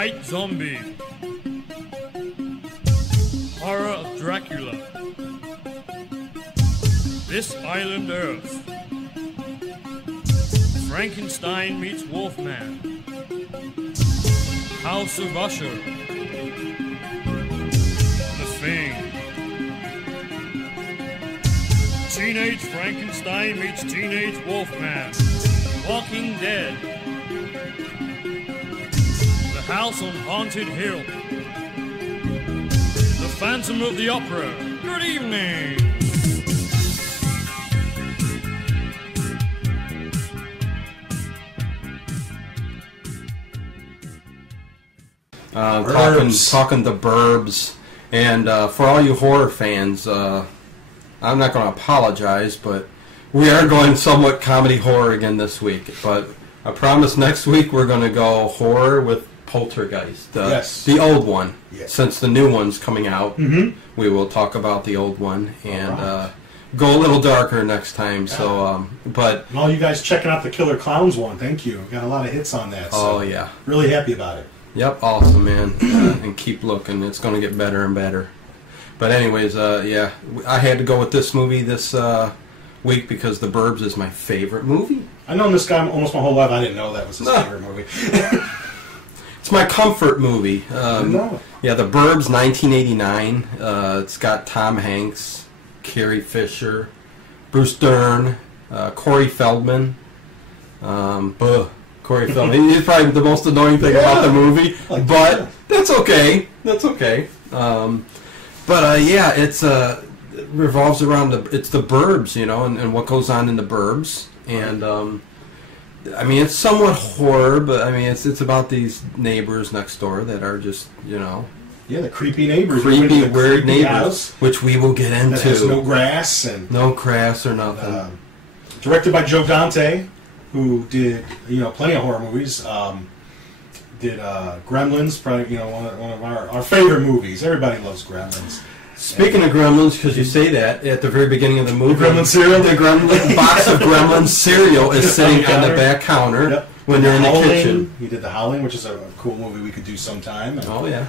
White Zombie. Horror of Dracula. This Island Earth. Frankenstein meets Wolfman. House of Usher. The Thing. Teenage Frankenstein meets Teenage Wolfman. Walking Dead. The House on Haunted Hill. The Phantom of the Opera. Good evening. Talking the Burbs, and for all you horror fans, I'm not going to apologize, but we are going somewhat comedy horror again this week. But I promise next week we're going to go horror with Poltergeist, the old one. Yes. Since the new one's coming out, we will talk about the old one and go a little darker next time. So, but and all you guys checking out the Killer Clowns one, thank you. Got a lot of hits on that. So really happy about it. Yep, awesome, man. And keep looking. It's going to get better and better. But anyways, yeah, I had to go with this movie this week because The Burbs is my favorite movie. I've known this guy almost my whole life. I didn't know that was his favorite movie. It's my comfort movie. I know it. Yeah, The Burbs, 1989. It's got Tom Hanks, Carrie Fisher, Bruce Dern, Corey Feldman. Corey Feldman. He's probably the most annoying thing about the movie, but that's okay. That's okay. Yeah, it's it revolves around it's the Burbs, you know, and what goes on in the Burbs, and I mean it's somewhat horror, but I mean it's about these neighbors next door that are just, you know. Yeah, the creepy neighbors. Creepy, weird neighbors, house, which we will get into. That has no grass and no grass or nothing. Directed by Joe Dante, who did, you know, plenty of horror movies. Did Gremlins, probably, you know, one of our favorite movies. Everybody loves Gremlins. Speaking of Gremlins, because you say that at the very beginning of the movie, the Gremlin cereal, the box of Gremlins cereal is sitting on the back counter when you're in the kitchen. He did The Howling, which is a cool movie we could do sometime. And, oh yeah.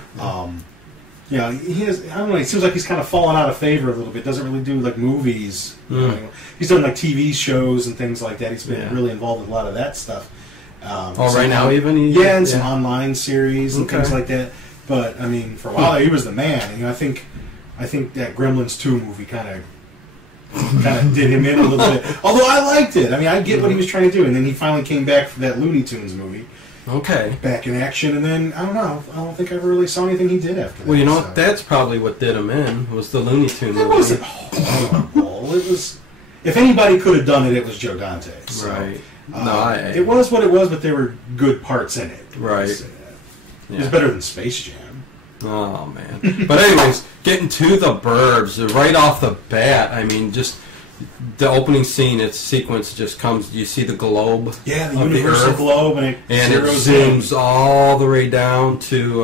Yeah, he has. I don't know. It seems like he's kind of fallen out of favor a little bit. Doesn't really do like movies. You know, he's done like TV shows and things like that. He's been really involved with a lot of that stuff. Right now even? And some online series and things like that. But I mean, for a while he was the man. And, you know, I think that Gremlins 2 movie kind of did him in a little bit. Although I liked it. I mean, I get what he was trying to do. And then he finally came back for that Looney Tunes movie. Okay. Back in action, and then I don't know. I don't think I ever really saw anything he did after that. Well, you know what? That's probably what did him in, was the Looney Tunes movie. It wasn't horrible. It was. If anybody could have done it, it was Joe Dante. So, right. It was what it was, but there were good parts in it. Right. It was better than Space Jam. Oh man. But anyways, getting to the Burbs right off the bat. I mean, just the opening scene, its sequence just comes. You see the globe, the universal globe, and it zooms all the way down to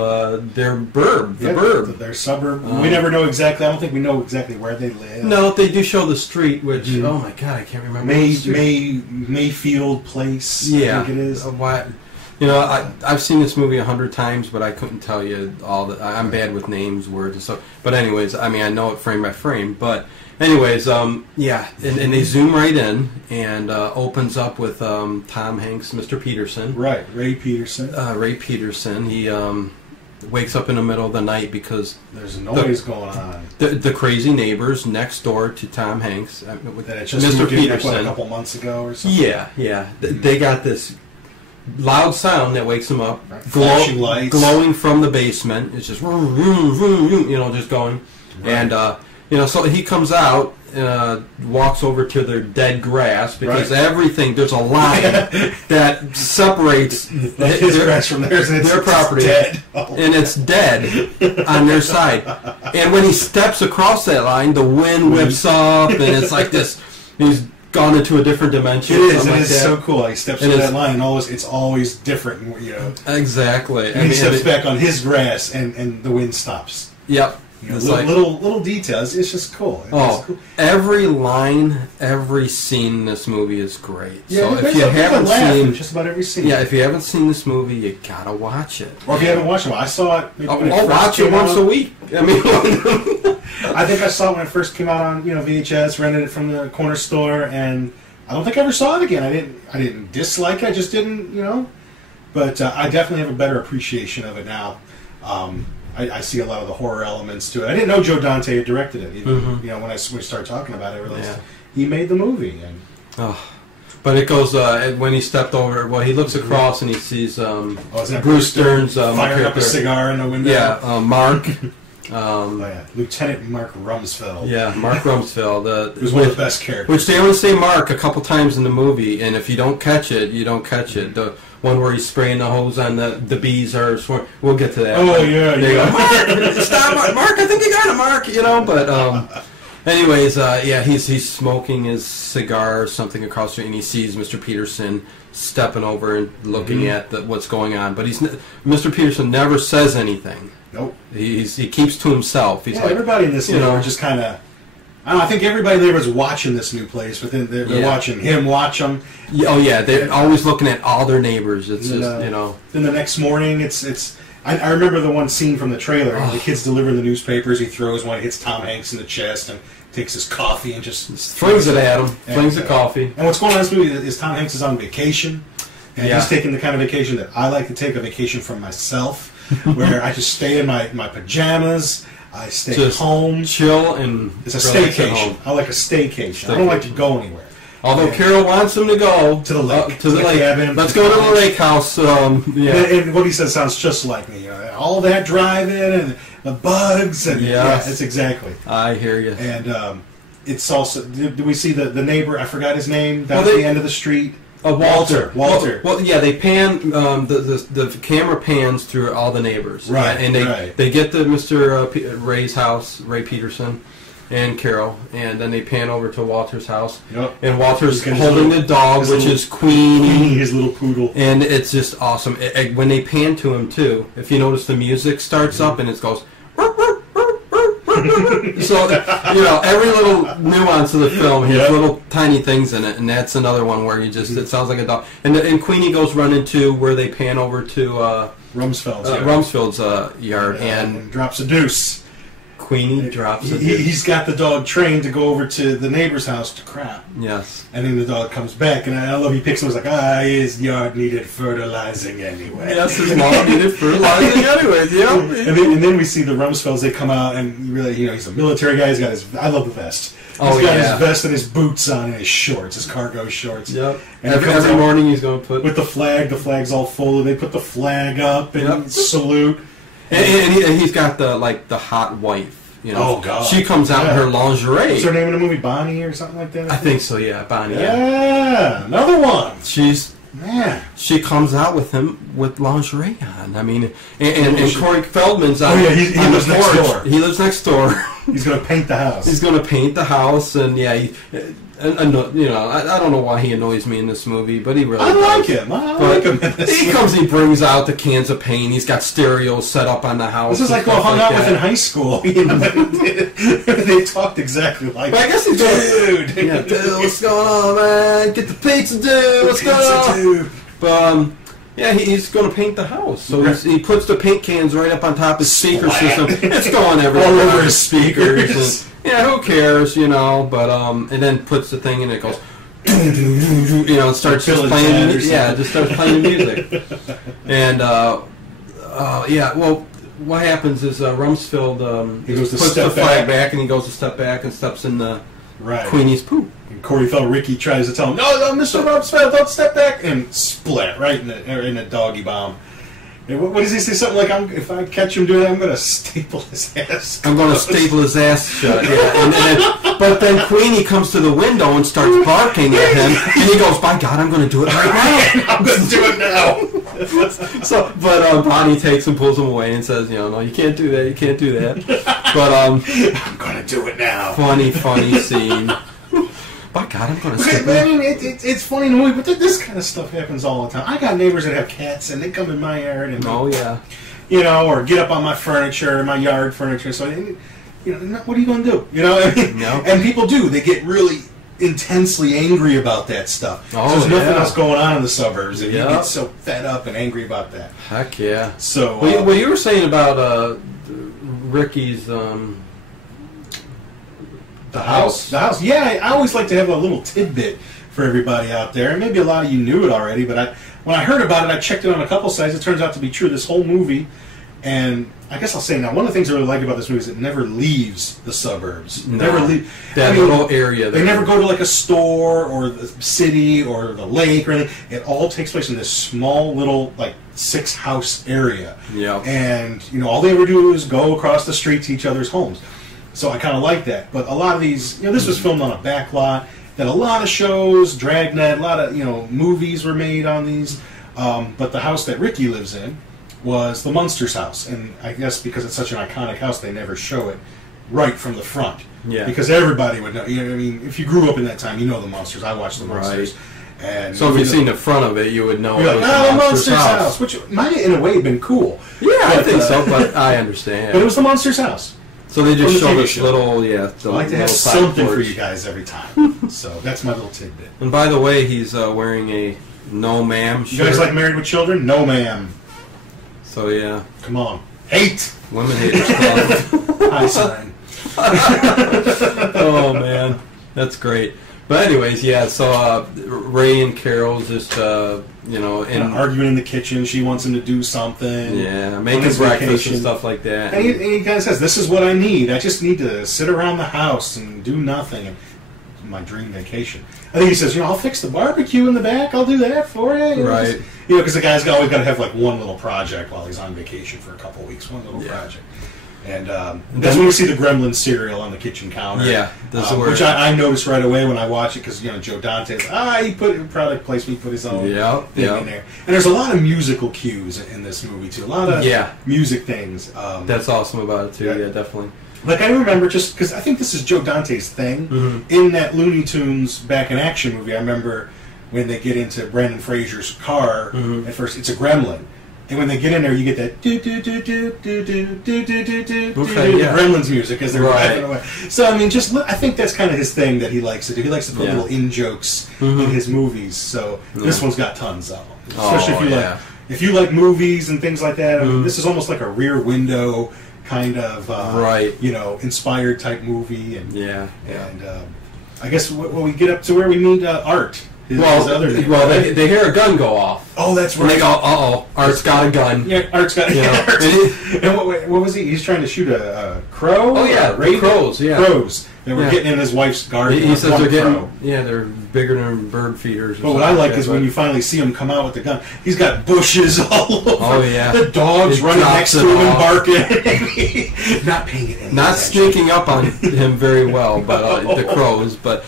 their burb, their suburb. We never know exactly. I don't think we know exactly where they live. No, they do show the street, which oh my god, I can't remember. Mayfield Place. Yeah, I think it is. You know, I've seen this movie 100 times, but I couldn't tell you all the. I'm bad with names, words, and stuff. But anyways, I mean, I know it frame by frame, but. Anyways, yeah, and they zoom right in, and opens up with Tom Hanks, Mr. Peterson. Right, Ray Peterson. Ray Peterson. He wakes up in the middle of the night because there's a noise going on. The crazy neighbors next door to Tom Hanks, that just Mr. Peterson, a couple months ago or something. Yeah. They got this loud sound that wakes him up, flashing lights, glowing from the basement. It's just vroom, vroom, vroom, you know, just going, and. You know, so he comes out, walks over to their dead grass because everything, there's a line that separates his grass from theirs, and their property, dead. And it's dead on their side. And when he steps across that line, the wind whips up, and it's like this. He's gone into a different dimension. It is. It's so cool. He steps through that line, and it's always different. You know, exactly. And he steps back on his grass, and the wind stops. Yep. You know, It's like- little details. It's just cool. It's cool. Every line, every scene in this movie is great. Yeah, so if you haven't seen, just about every scene. yeah, if you haven't seen this movie, you gotta watch it. Or if you haven't watched it, I saw it. Maybe when I'll first watch it came once out. a week. I mean, I think I saw it when it first came out on VHS. Rented it from the corner store, and I don't think I ever saw it again. I didn't dislike it. I just didn't, But I definitely have a better appreciation of it now. I see a lot of the horror elements to it. I didn't know Joe Dante had directed it. Even when we started talking about it, I realized he made the movie. And but it goes when he stepped over. Well, he looks across and he sees isn't it Bruce Stern's firing up a cigar in the window. Yeah, Mark. Lieutenant Mark Rumsfeld. Yeah, Mark Rumsfeld. He was one of the best characters. Which they only say Mark a couple times in the movie, and if you don't catch it, you don't catch it. The one where he's spraying the hose on the bees are swarming. We'll get to that. Oh, yeah. They go, Mark, stop, Mark, I think you got it, Mark, but... Anyways, he's smoking his cigar or something across the street, and he sees Mr. Peterson stepping over and looking at what's going on. But Mr. Peterson never says anything. Nope. He keeps to himself. He's like, everybody in this are just kind of... I think everybody there was watching this new place, but then they're watching him watch them. Oh, yeah, they're always looking at all their neighbors. It's just, Then the next morning, it's... I remember the one scene from the trailer. The kid's delivering the newspapers. He throws one, hits Tom Hanks in the chest, and takes his coffee and just flings it at him. Flings the coffee. And what's going on in this movie is Tom Hanks is on vacation, and he's taking the kind of vacation that I like to take, a vacation from myself, where I just stay in my pajamas. I stay just home, chill, and it's a staycation. I like a staycation. I don't like to go anywhere. Although Carol wants him to go to the lake, to the lake. Let's go to the lake house. And what he says sounds just like me. All that driving and the bugs, and it's exactly. I hear you. And it's also. Do we see the neighbor? I forgot his name. Down at the end of the street. Walter. Well, yeah, they pan. The camera pans through all the neighbors. Right. And they get to Mr. Ray's house, Ray Peterson, and Carol, and then they pan over to Walter's house. Yep. And Walter's holding the dog, which is Queenie. His little poodle. And it's just awesome. When they pan to him, too, if you notice the music starts up and it goes... So, every little nuance of the film has little tiny things in it, and that's another one where you just, it sounds like a dog. And Queenie goes running to where they pan over to Rumsfeld's yard and drops a deuce. Queenie drops a deuce. He's got the dog trained to go over to the neighbor's house to crap. Yes. And then the dog comes back, and I love he picks him. He's like, his yard needed fertilizing anyway. Yes, his lawn needed fertilizing anyway. Yeah. And then we see the Rumsfelds. They come out, and really, he's a military guy. He's got his. I love the vest. He's got his vest and his boots on and his shorts, his cargo shorts. Yep. And every morning he's going to put with the flag. The flag's all folded. They put the flag up and salute. And he's got the hot wife. Oh God! She comes out in her lingerie. What's her name in the movie? Bonnie or something like that? I think so. Yeah, Bonnie. Yeah, another one. She comes out with him with lingerie on. I mean, and Corey Feldman's on. Oh yeah, he lives next door. He lives next door. He's going to paint the house. He's going to paint the house, and I don't know why he annoys me in this movie, but he really does. I like him. I like him in this He comes, he brings out the cans of paint. He's got stereos set up on the house. This is like what I hung out with in high school. They talked exactly like that. I guess he's dude. Dude, what's going on, man? Get the pizza, dude. What's going on? Dude. But he's going to paint the house. So he puts the paint cans right up on top of his speaker system. It's going everywhere. All over his speakers. Who cares, but and then puts the thing in, it goes, it starts just playing, just starts playing music, and what happens is Rumsfeld puts the flag back, and he goes a step back and steps in the Queenie's poop. And Corey Ricky tries to tell him, no, Mr. Rumsfeld, don't step back, and split right in a doggy bomb. What does he say? Something like, if I catch him doing that, I'm going to staple his ass. I'm going to staple his ass shut, but then Queenie comes to the window and starts barking at him, and he goes, by God, I'm going to do it right now. I'm going to do it now. But Bonnie takes him, pulls him away, and says, no, you can't do that, you can't do that. But I'm going to do it now. Funny scene. By God, I'm going to stick it's funny in the movie, but this kind of stuff happens all the time. I got neighbors that have cats, and they come in my yard. And you know, or get up on my furniture, my yard furniture. So, you know, what are you going to do? You know, I mean, No. And people do. They get really intensely angry about that stuff. Oh, so there's nothing yeah. else going on in the suburbs, and you Yep. get so fed up and angry about that. Heck yeah. So, Well, you were saying about Ricky's the house. The house. Yeah, I always like to have a little tidbit for everybody out there, and maybe a lot of you knew it already, but when I heard about it, I checked it on a couple sites. It turns out to be true. This whole movie, and I guess I'll say now, one of the things I really like about this movie is it never leaves the suburbs. No. Never leave that little area. They never go to like a store or the city or the lake or anything. It all takes place in this small little like 6-house area. Yeah. And you know, all they ever do is go across the street to each other's homes. So I kind of like that. But a lot of these, you know, this was filmed on a back lot. That a lot of shows, Dragnet, a lot of movies were made on these. But the house that Ricky lives in was the Munsters' house, and I guess because it's such an iconic house, they never show it right from the front. Yeah. Because everybody would know. You know, I mean, if you grew up in that time, you know the Munsters. I watched the Munsters. Right. And So if you've seen the front of it, you would know. you're it like, was the the Munsters' Munsters' house, which might in a way have been cool. Yeah, I But, think so, but I understand. But it was the Munsters' house. So they just From the show TV this show. little, I like to have little side something for porch. you guys every time. So that's my little tidbit. And by the way, he's wearing a no ma'am You shirt. guys like Married with Children? No, ma'am. So yeah, Come on. Hate! women haters club. High sign. Oh man, that's great. But anyways, yeah. So Ray and Carol's just And arguing in the kitchen. She wants him to do something. yeah, on making his breakfast vacation. and stuff like that. And he kind of says, "This is what I need. I just need to sit around the house and do nothing." And my dream vacation. I think he says, "I'll fix the barbecue in the back. I'll do that for you." Right. Because the guy's always got to have like one little project while he's on vacation for a couple of weeks. One little Yeah. project. And that's when we see the Gremlin cereal on the kitchen counter. Yeah, this is where- which I noticed right away when I watch it because Joe Dante's he put product placement, he put his own Yep, thing yep. in there. And there's a lot of musical cues in this movie too. A lot of Yeah. music things. That's awesome about it too. Yeah. Yeah, definitely. Like I remember just because I think this is Joe Dante's thing Mhm. in that Looney Tunes Back in Action movie. I remember when they get into Brandon Fraser's car. Mhm. At first, it's a gremlin. And when they get in there, you get that do do do do do do do do do do Okay, the yeah. Gremlins music as they're Right. driving away. So I mean, I think that's kind of his thing that he likes to do. He likes to put Yeah. little in jokes Mhm. in his movies. So this Yeah. one's got tons of them. Oh, Especially if you yeah. if you like movies and things like that. I mean, Mhm. this is almost like a Rear Window kind of Right. inspired type movie. And Yeah. and I guess when we get up to where we need Art. His Well, other name, well, right? they hear a gun go off. Oh, that's And right. they go, "Uh-oh, Art's got a gun." Yeah, Art's got. You know, Yeah, Art's- and and what was he? He's trying to shoot a crow. Oh, yeah, Or a raven? crows, yeah. crows. They were Yeah. getting in his wife's garden. He with says one they're getting, crow. they're bigger than bird feeders. Or But what I something like that, is when but- you finally see him come out with the gun. He's got bushes all over. Oh, yeah. The dog's He running drops next to it him and off. barking. Not paying it any not attention. sneaking up on him very well, but the crows. But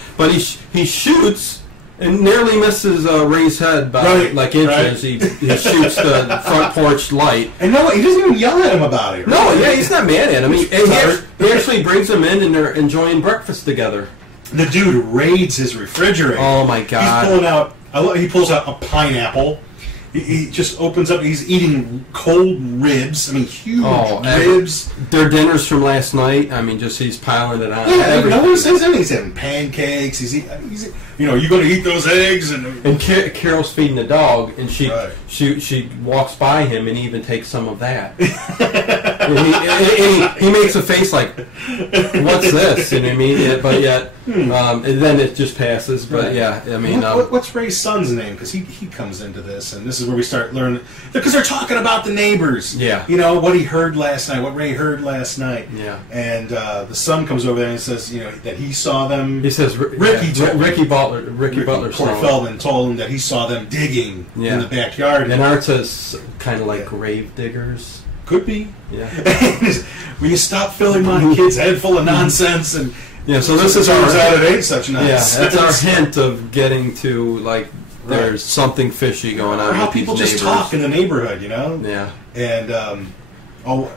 he shoots and nearly misses Ray's head by Right, like inches. right. He shoots the front porch light. And no, he doesn't even yell at him about it. No, right? yeah, he's not mad at him. He actually brings him in and they're enjoying breakfast together. The dude raids his refrigerator. Oh my God. He's pulling out. He pulls out a pineapple. He just opens up. He's eating cold ribs. I mean, huge ribs. Their dinners from last night. I mean, just he's piling it on. Yeah, no everything. one says anything. He's having pancakes. He's you going to eat those eggs? And Carol's feeding the dog, and Right. she walks by him and even takes some of that. and he makes a face like, "What's this?" You know what I mean? Yeah, but yet, and then it just passes. But Right. yeah, I mean, what's Ray's son's name? Because he comes into this, and this is where we start learning. Because they're talking about the neighbors. Yeah. What he heard last night, what Ray heard last night. Yeah. And the son comes over there and says, that he saw them. he says Ricky Butler Corey saw Feldman told him that he saw them digging Yeah. in the backyard. and Art says kind of like grave diggers. Could be. Yeah. Will you stop filling my kid's head full of nonsense? And Yeah, so this is turns our out it ain't such yeah, nonsense. that's our hint of getting to like there's Right. something fishy going on. Or how with people these just neighbors. talk in the neighborhood, Yeah. And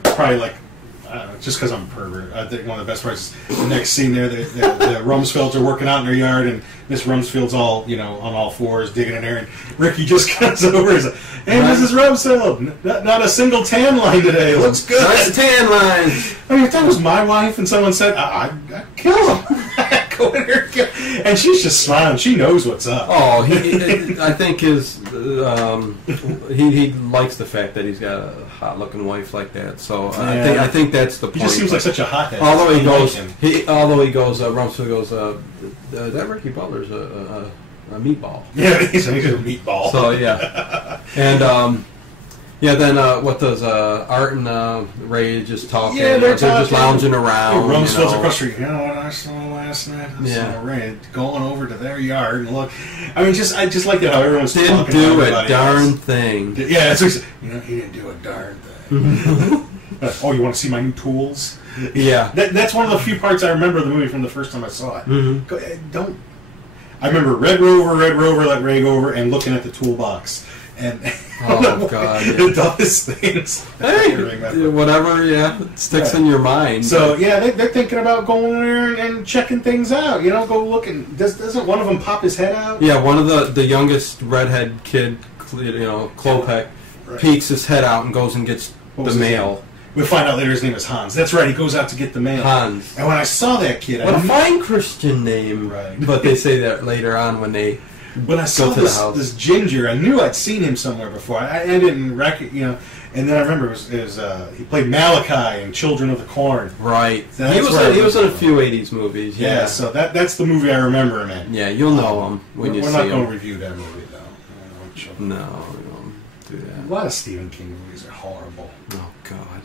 probably like just because I'm a pervert. I think one of the best parts is the next scene there. The Rumsfelds are working out in their yard, and Miss Rumsfeld's all on all fours digging in there, and Ricky just comes over and says, "Hey, Mrs. Rumsfeld, not a single tan line today. Looks good. Nice tan line." I mean, if that was my wife and someone said, I'd kill him. Go in there and kill him. And she's just smiling. She knows what's up. Oh, I think he likes the fact that he's got a hot-looking wife like that. So I think that's the point. He just seems like such a hothead. Although he goes, Rumsfeld goes, that Ricky Butler's a meatball. Yeah, he's a meatball. So yeah, and then what does Art and Ray just talking? Yeah, they're just lounging around. Rumsfeld's across the street. You know what I saw last night? I saw Ray going over to their yard and look. I mean, I just like that how everyone's didn't talking do about a darn thing. Yeah, that's what he said. He didn't do a darn thing. Oh, you want to see my new tools? Yeah, that's one of the few parts I remember of the movie from the first time I saw it. Mm-hmm. I remember Red Rover, let Ray go over, and looking at the toolbox. And oh god, the dumbest things. Hey, whatever, it sticks in your mind. So they're thinking about going there and checking things out. Go looking. Doesn't one of them pop his head out? Yeah, one of the youngest redhead kid, Klopeks, peeks his head out and goes and gets the mail. We'll find out later his name is Hans. That's right, he goes out to get the mail. Hans. And when I saw that kid... What a fine Christian name. Right. But they say that later on when I saw this ginger, I knew I'd seen him somewhere before. I didn't recognize, and then I remember it was he played Malachi in Children of the Corn. Right. So he was in a few 80s movies. Yeah, so that's the movie I remember him in. Yeah, you'll know him when you see him. We're not going to review that movie, though. No, we don't do that. A lot of Stephen King movies are horrible. Oh, God.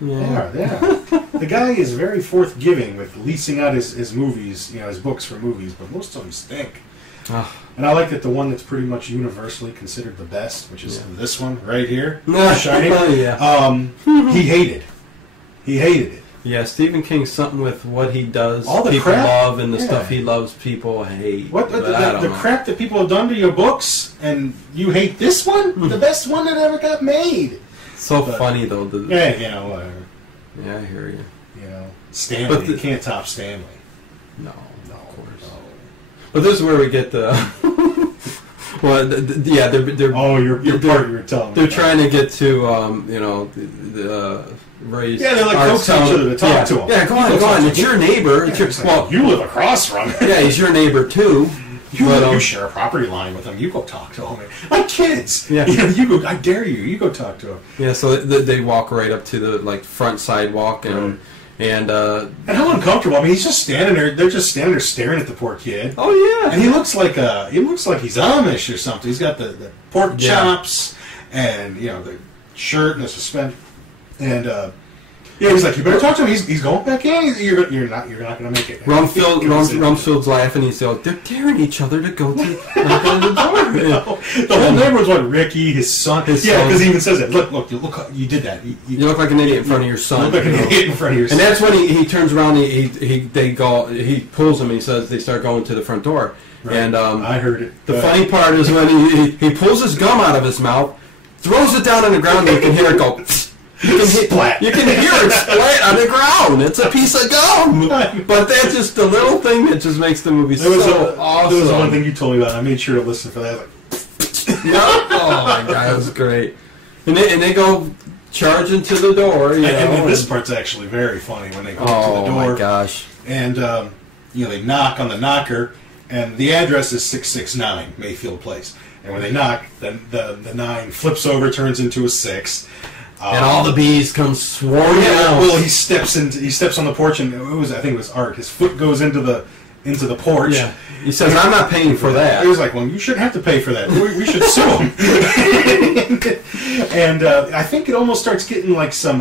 Yeah. They are. The guy is very forthgiving with leasing out his movies, his books for movies, but most of them stink. And I like that the one that's pretty much universally considered the best, which is this one right here, Shining. He hated it. Yeah, Stephen King's something with what he does, all the people crap, love, and the stuff he loves, people hate. What the crap that people have done to your books, and you hate this one, the best one that ever got made. Funny though. Whatever. Yeah, I hear you. Stanley, but you can't top Stanley. No, of course. No. But this is where we get the. Well, they're. Oh, your part you were telling me. They're trying to get to Ray's. Yeah, they're like coax each other to talk to him. Yeah, go on. It's your neighbor. You live across from him. Yeah, he's your neighbor too. You share a property line with him. You go talk to him. Like kids. Yeah. You go. I dare you. You go talk to him. Yeah. So they walk right up to the front sidewalk and how uncomfortable. I mean, he's just standing there. They're just standing there staring at the poor kid. Oh yeah. And he looks like he's Amish or something. He's got the pork chops and the shirt and the suspenders and. He's like, you better talk to him. He's going back in. You're not going to make it. Rumsfeld's laughing. He's like, they're daring each other to go to the door. The whole neighborhood's what Ricky, his son. Because he even says it. Look, you did that. You look like an idiot in front of your son. You look like an idiot in front of your son. And that's when he turns around. He pulls him. And he says they start going to the front door. Right. And I heard it. The funny part is when he pulls his gum out of his mouth, throws it down on the ground, and you can hear it go. You can hear it splat on the ground. It's a piece of gum. But that's just the little thing that just makes the movie so awesome. There was one thing you told me about. I made sure to listen for that. Oh my god, that was great. And they go charging to the door. And this part's actually very funny when they go to the door. Oh my gosh. And they knock on the knocker, and the address is 669 Mayfield Place. And when they knock, then the 9 flips over, turns into a 6. And all the bees come swarming out. Well, he steps on the porch, and I think it was Art. His foot goes into the porch. Yeah. He says, "I'm not paying for that." He was like, "Well, you shouldn't have to pay for that. We should sue him." And I think it almost starts getting like some.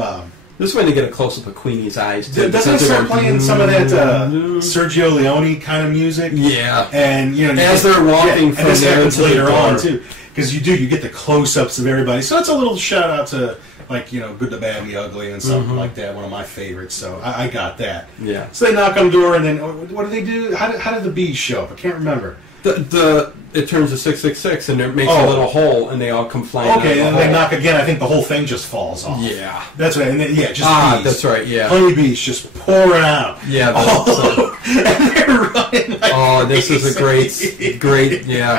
This is when they get a close up of Queenie's eyes. Doesn't it start playing some of that Sergio Leone kind of music? Yeah. And as they're walking from and this there happens to later the door. on too, because you get the close ups of everybody. So it's a little shout out to. Good, the Bad, and the Ugly, and something like that. One of my favorites. So I got that. Yeah. So they knock on the door, and then what do they do? How did the bees show up? I can't remember. It turns to 666, and it makes a little hole, and they all come flying. Okay, and they knock again. I think the whole thing just falls off. Yeah, that's right. And then, just bees. That's right. Yeah, honeybees just pouring out. Yeah, and they're running. Like this is a great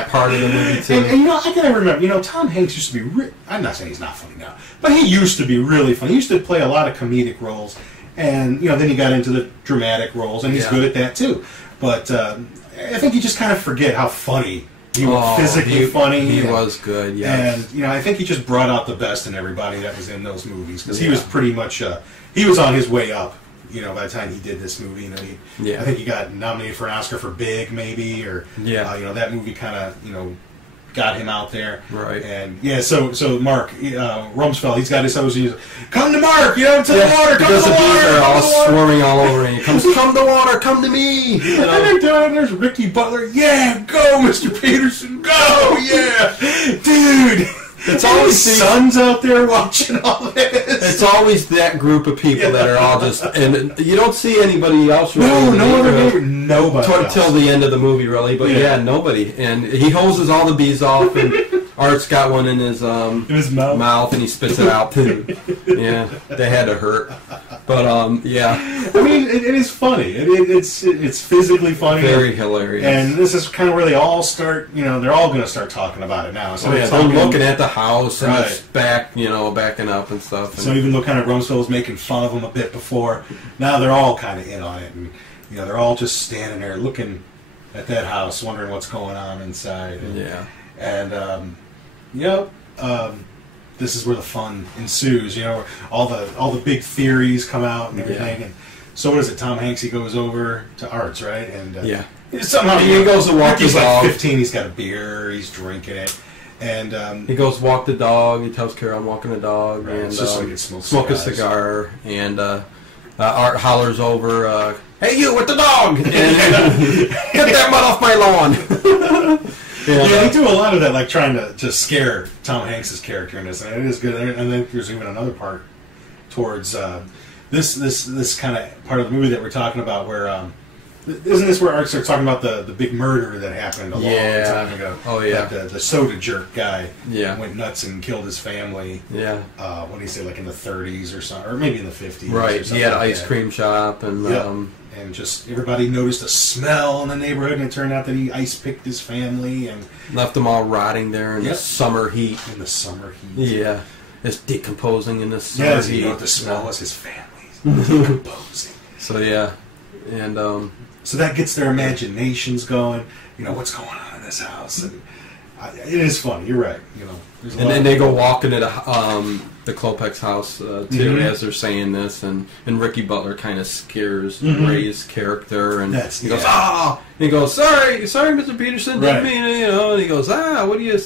part of the movie too. And I gotta remember, Tom Hanks used to be. I'm not saying he's not funny now, but he used to be really funny. He used to play a lot of comedic roles, and then he got into the was roles, and he's good at that too. But I think you just kind of forget how funny he was, physically funny. He was good, yeah. And I think he just brought out the best in everybody that was in those movies, because he was pretty much he was on his way up. By the time he did this movie, I think he got nominated for an Oscar for Big, maybe, or that movie kind of got him out there, right? And so Mark Rumsfeld, he's got his host. He's come to Mark, to the water, come to the water. They're all swarming all over, and he comes, come to the water, come to me. And there's Ricky Butler. Yeah, go, Mr. Peterson, go, yeah, dude. It's always sons out there watching all this. It's always that group of people that are all just, and you don't see anybody else. Really nobody till the end of the movie, really. But nobody. And he hoses all the bees off, and Art's got one in his mouth, and he spits it out too. Yeah, they had to hurt. But I mean, it is funny. It's physically funny, very hilarious. And this is kind of where they all start. They're all going to start talking about it now. So they're looking at the house and it's backing up and stuff. So even though kind of Rumsfeld was making fun of them a bit before, now they're all kind of in on it, and they're all just standing there looking at that house, wondering what's going on inside. And, this is where the fun ensues. All the big theories come out and everything. And so what is it? Tom Hanks, he goes over to Art's, right? And somehow he goes to walk his dog. He's like 15. He's got a beer. He's drinking it. And he goes walk the dog. He tells Carrie, "I'm walking the dog," right, and just so he can smoke a cigar. And Art hollers over, "Hey, you with the dog! And, get that mud off my lawn!" They do a lot of that, like trying to scare Tom Hanks' character in this, and it is good. And then there's even another part towards this kind of part of the movie that we're talking about, where isn't this where Art starts talking about the big murder that happened a long time ago? Oh yeah, like the soda jerk guy. Yeah, went nuts and killed his family. Yeah, what do you say, like in the 30s or something, or maybe in the 50s? Right. He had an ice cream shop, and and just everybody noticed a smell in the neighborhood, and it turned out that he ice picked his family and left them all rotting there in the summer heat. In the summer heat. Yeah, it's decomposing in the summer heat. You know what the smell was? His family decomposing. So and so that gets their imaginations going. What's going on in this house, and it is funny. You're right. And then they go walking to the Klopeks house too, as they're saying this, and Ricky Butler kind of scares Ray's character, and he goes, "Ah!" He goes, "Sorry, Mr. Peterson, didn't mean it," And he goes, "What are you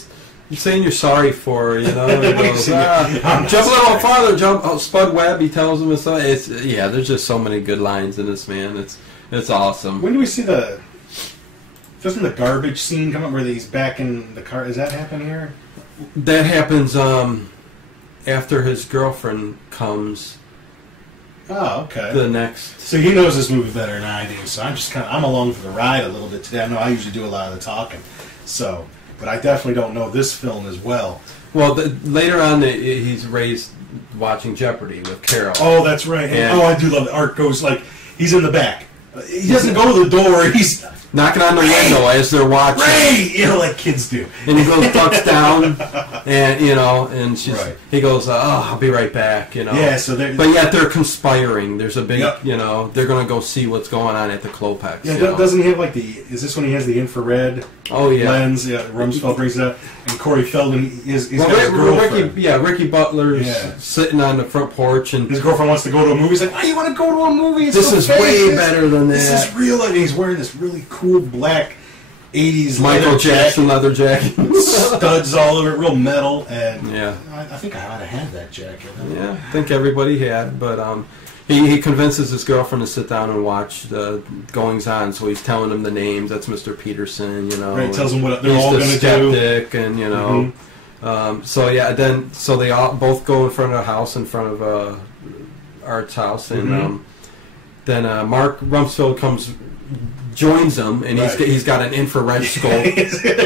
saying you're sorry for?" And he goes, "Jump a little farther, jump." Spud Webb, he tells him, there's just so many good lines in this, man. It's awesome. When do we see doesn't the garbage scene come up where he's back in the car? Does that happen here? That happens after his girlfriend comes. Oh, okay. The next. So he knows this movie better than I do. So I'm along for the ride a little bit today. I know I usually do a lot of the talking. So, but I definitely don't know this film as well. Well, later on, he's raised watching Jeopardy with Carol. Oh, that's right. And I do love it. Art goes he's in the back. He doesn't go to the door. He's knocking on the window as they're watching. Ray! Like kids do. And he goes, ducks down, and and he goes, I'll be right back, Yeah, so but yet they're conspiring. There's a big, they're going to go see what's going on at the Klopeks. Yeah, doesn't he have is this when he has the infrared lens? Yeah, Rumsfeld brings it up. And Corey Feldman, he's got his girlfriend. Ricky Butler's sitting on the front porch, and his girlfriend wants to go to a movie. He's like, why do you want to go to a movie? This is way better than that. This is real. And he's wearing this really cool black 80s Michael Jackson leather jacket. Studs all over it, real metal. And I think I ought to have that jacket. Yeah, I think everybody had. But he convinces his girlfriend to sit down and watch the goings on. So he's telling them the names. That's Mr. Peterson, Right, tells them what they're all going to do. Skeptic, and so they all both go in front of a house, in front of Art's house, and then Mark Rumsfeld comes joins them, and he's got an infrared scope. He's like,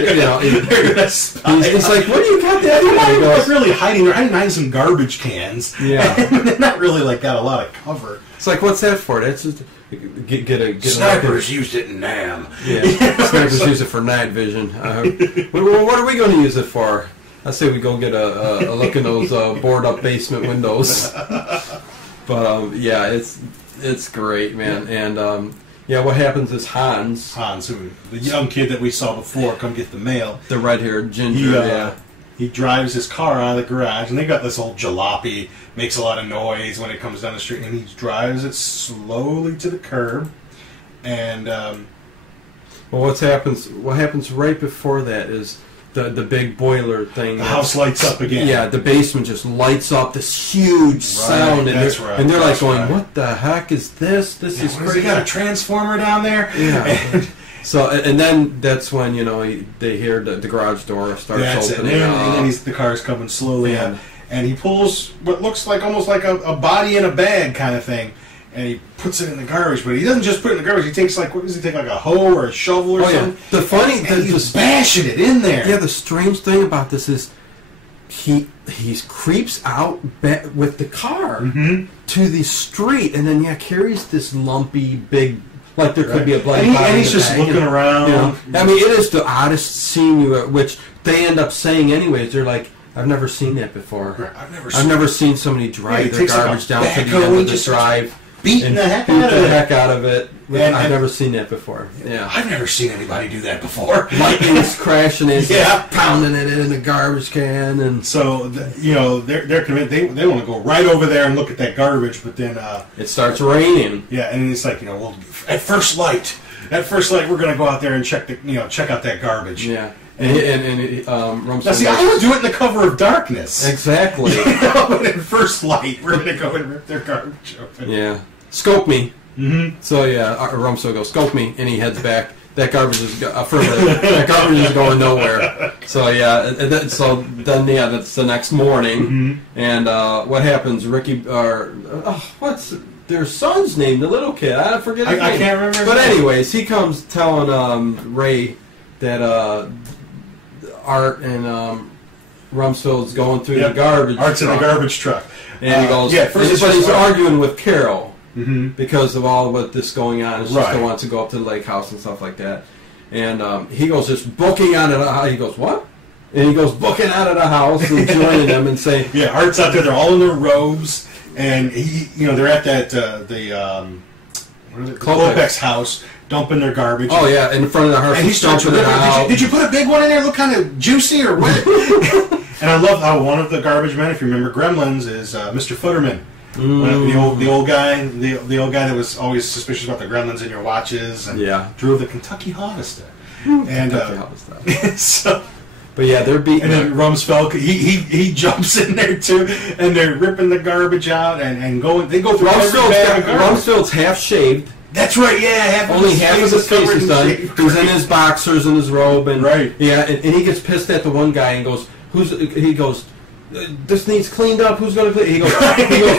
"What do you got there?" They're really hiding. They're hiding some garbage cans. Yeah, they're not really like got a lot of cover. It's like, what's that for? That's just get snipers used it in Nam. Yeah, snipers use it for night vision. What are we going to use it for? I say we go get a look in those boarded up basement windows. But yeah, it's great, man. And yeah, what happens is Hans, who the young kid that we saw before, come get the mail. The red-haired ginger. He drives his car out of the garage, and they got this old jalopy, makes a lot of noise when it comes down the street, and he drives it slowly to the curb. And well, what happens right before that is the big boiler thing. The house lights up again. Yeah, the basement just lights up, this huge sound, and they're like going, "What the heck is this? This is crazy." They got a transformer down there. Yeah. So, and then that's when, they hear the garage door starts opening up. And then the car's coming slowly in. And he pulls what looks like almost like a body in a bag kind of thing. And he puts it in the garbage. But he doesn't just put it in the garbage. He takes what does he take, like a hoe or a shovel or something? Yeah. He's bashing it in there. Yeah, the strange thing about this is he creeps out with the car to the street. And then, carries this lumpy, big... Like there could be a blank body and he's just looking around. I mean, it is the oddest scene, which they end up saying anyways. They're like, "I've never seen that before. I've never seen somebody drive their garbage down to the end of the drive, beating the heck out of it. I've never seen that before. Yeah, I've never seen anybody do that before. Lightning's crashing it, pounding it in the garbage can, and so they're convinced they want to go right over there and look at that garbage, but then it starts raining. Yeah, and it's like well, at first light, we're going to go out there and check out that garbage. Yeah. And now, see, I would do it in the cover of darkness. Exactly. But at first light, we're going to go and rip their garbage open. Yeah. Scope me. Mm-hmm. So, Rumsfeld goes, scope me, and he heads back. That garbage is going nowhere. So, that's the next morning. And what happens? Ricky, what's their son's name? The little kid. I forget his name. I can't remember. But anyways, he comes telling Ray that Art and Rumsfeld's going through the garbage. Art's in the garbage truck, and he goes. But he's arguing with Carol because of all what this going on. She still wants to go up to the lake house and stuff like that. And he goes just booking out of the house. He goes, "What?" And he goes booking out of the house and joining them and saying, "Yeah, Art's out there. They're all in their robes, and they're at that Klopeks house." Dumping their garbage. Oh yeah, in front of the house. And he starts with did you put a big one in there? Look kind of juicy or what? And I love how one of the garbage men, if you remember Gremlins, is Mr. Footerman. The old guy that was always suspicious about the gremlins in your watches and drove the Kentucky Harvester. So, but yeah, they're beating. And then Rumsfeld, he jumps in there too, and they're ripping the garbage out and going. They go through Rumsfeld's half shaved. That's right, yeah. Only half of his face is done. He's in his boxers and his robe, and and he gets pissed at the one guy and goes, He goes, "This needs cleaned up. Who's going to clean?" He goes,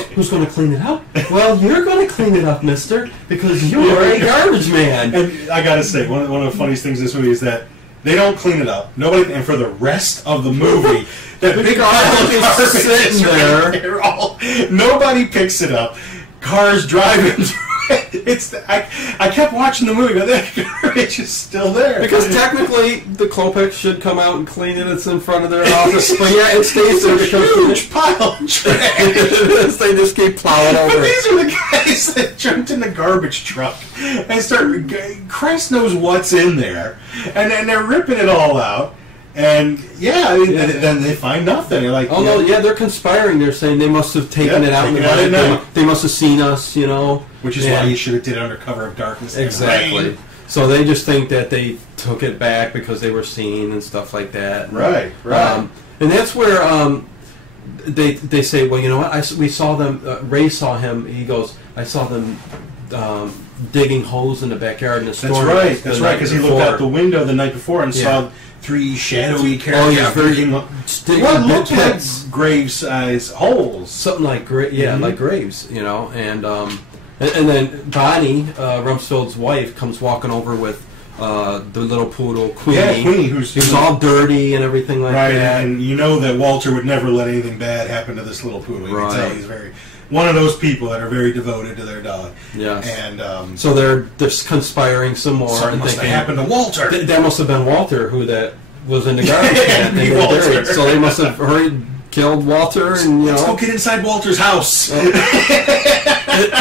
"Who's going to clean it up?" "Well, you're going to clean it up, Mister, because you're a garbage man." And I gotta say, one of the funniest things in this movie is that they don't clean it up. Nobody, and for the rest of the movie, that big car is sitting there. Nobody picks it up. Cars driving. I kept watching the movie, but that garbage is still there. Because technically, the Klopeks should come out and clean it. It's in front of their office. But yeah, it stays there because huge pile of trash. They just keep plowing over. But these are the guys that jumped in the garbage truck and start. Christ knows what's in there, and then they're ripping it all out. And then they find nothing. They're like, they're conspiring. They're saying they must have taken it out in the night. They must have seen us, Which is why you should have did it under cover of darkness. Exactly. So they just think that they took it back because they were seen and stuff like that. Right. And that's where they say, well, you know what? We saw them. Ray saw him. He goes, I saw them digging holes in the backyard in the storm. That's right. Because he looked out the window the night before and saw 3 shadowy characters digging what looked like grave-size holes. Something like like graves, And And then Bonnie, Rumsfeld's wife, comes walking over with the little poodle, Queenie. Yeah, Queenie, who's all dirty and everything like right, that. And you know that Walter would never let anything bad happen to this little poodle. You can tell he's one of those people that are very devoted to their dog. Yes. And so they're conspiring some more. Something must have happened to Walter. That must have been Walter who that was in the garbage can. Buried. So they must have killed Walter, and let's go get inside Walter's house.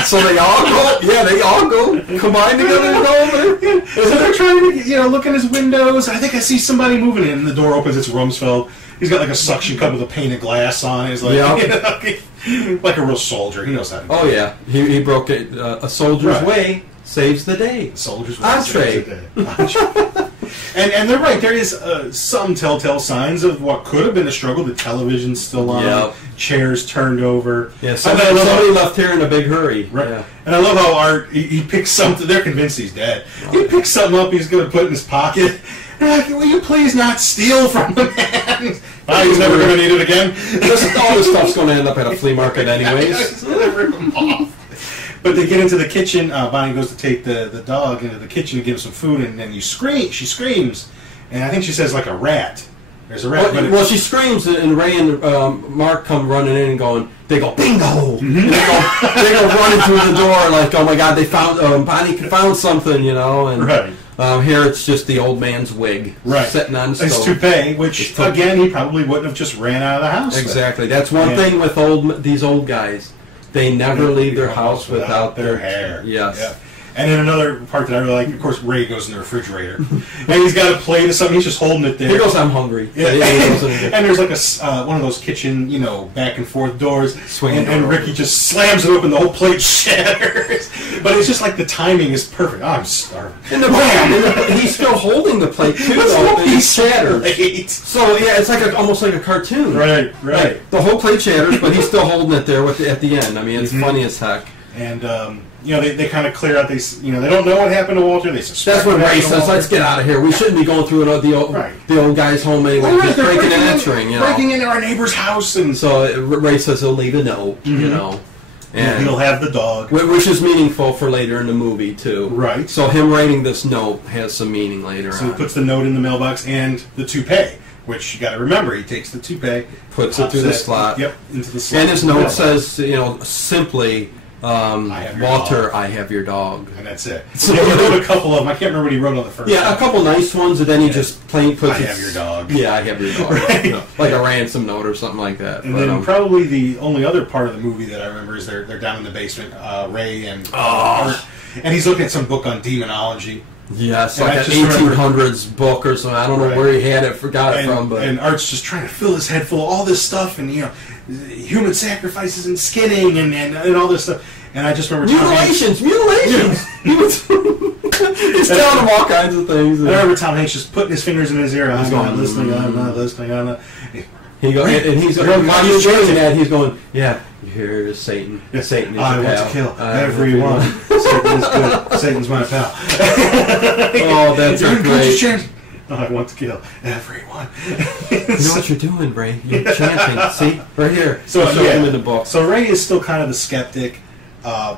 So they all go. Yeah, they all go combine together and go over there. So they're trying to, look in his windows. I think I see somebody moving in. The door opens. It's Rumsfeld. He's got like a suction cup with a pane of glass on it. He's like, like a real soldier. He knows how to do it. Oh yeah, he broke it. A soldier's way saves the day. A soldier's way saves the day. And they're right. There is some telltale signs of what could have been a struggle. The television's still on. Chairs turned over. Yeah, somebody left here in a big hurry. Right. Yeah. And I love how Art, he picks something. They're convinced he's dead. He picks something up he's going to put in his pocket. And they're like, will you please not steal from the man? He's never going to need it again. All this stuff's going to end up at a flea market anyways. Rip him off. But they get into the kitchen. Bonnie goes to take the dog into the kitchen to give him some food, and then she screams. And I think she says like a rat. There's a rat. Well, she screams, and Ray and Mark come running in and going. They go bingo. Mm-hmm. And they go running through the door like, oh my God, they found Bonnie found something, And right. here it's just the old man's wig, sitting on the stove. His toupee, which again he probably wouldn't have just ran out of the house. Exactly. That's one thing with these old guys. They never leave their house without their hair. Yes. Yeah. And then another part that I really like, of course, Ray goes in the refrigerator. And he's got a plate of something. He's just holding it there. He goes, I'm hungry. Yeah. And there's like one of those kitchen, back and forth doors. And Ricky just slams it open. The whole plate shatters. But it's just like the timing is perfect. Oh, I'm starving. And he's still holding the plate, too, though. And he shatters. So, yeah, it's like almost like a cartoon. Right. Like, the whole plate shatters, but he's still holding it there at the end. I mean, it's funny as heck. And, they kind of clear out. They don't know what happened to Walter. They suspect. That's when Ray says, "Let's get out of here. We shouldn't be going through the old guy's home anyway. Just breaking and entering, breaking into our neighbor's house." And so Ray says he'll leave a note, and he'll have the dog, which is meaningful for later in the movie too. Right. So him writing this note has some meaning later. So he puts the note in the mailbox and the toupee. Which you got to remember, he takes the toupee, puts it through the slot. Yep, into the slot. And his note says, simply. Walter, dog. I have your dog. And that's it. So he wrote a couple of them. I can't remember what he wrote on the first one. A couple nice ones, and then he just plain puts I have your dog. Yeah, I have your dog. Right. Like a ransom note or something like that. And then probably the only other part of the movie that I remember is they're down in the basement, Ray and Art, and he's looking at some book on demonology. Yes, like an 1800s book or something. I don't know where he had it, forgot it from. But and Art's just trying to fill his head full of all this stuff, and human sacrifices and skinning and all this stuff. And I just remember mutilations. He's telling him all kinds of things. I remember Tom Hanks just putting his fingers in his ear. I'm not listening. I'm not listening. I'm not. He's while you're doing that, he's going, yeah. Here's Satan. Satan is your I want pal. to kill everyone. Satan is good. Satan's my pal. Oh, that's great. I want to kill everyone. You know what you're doing, Ray? You're chanting. See? Right here. So him in the book. So Ray is still kind of the skeptic.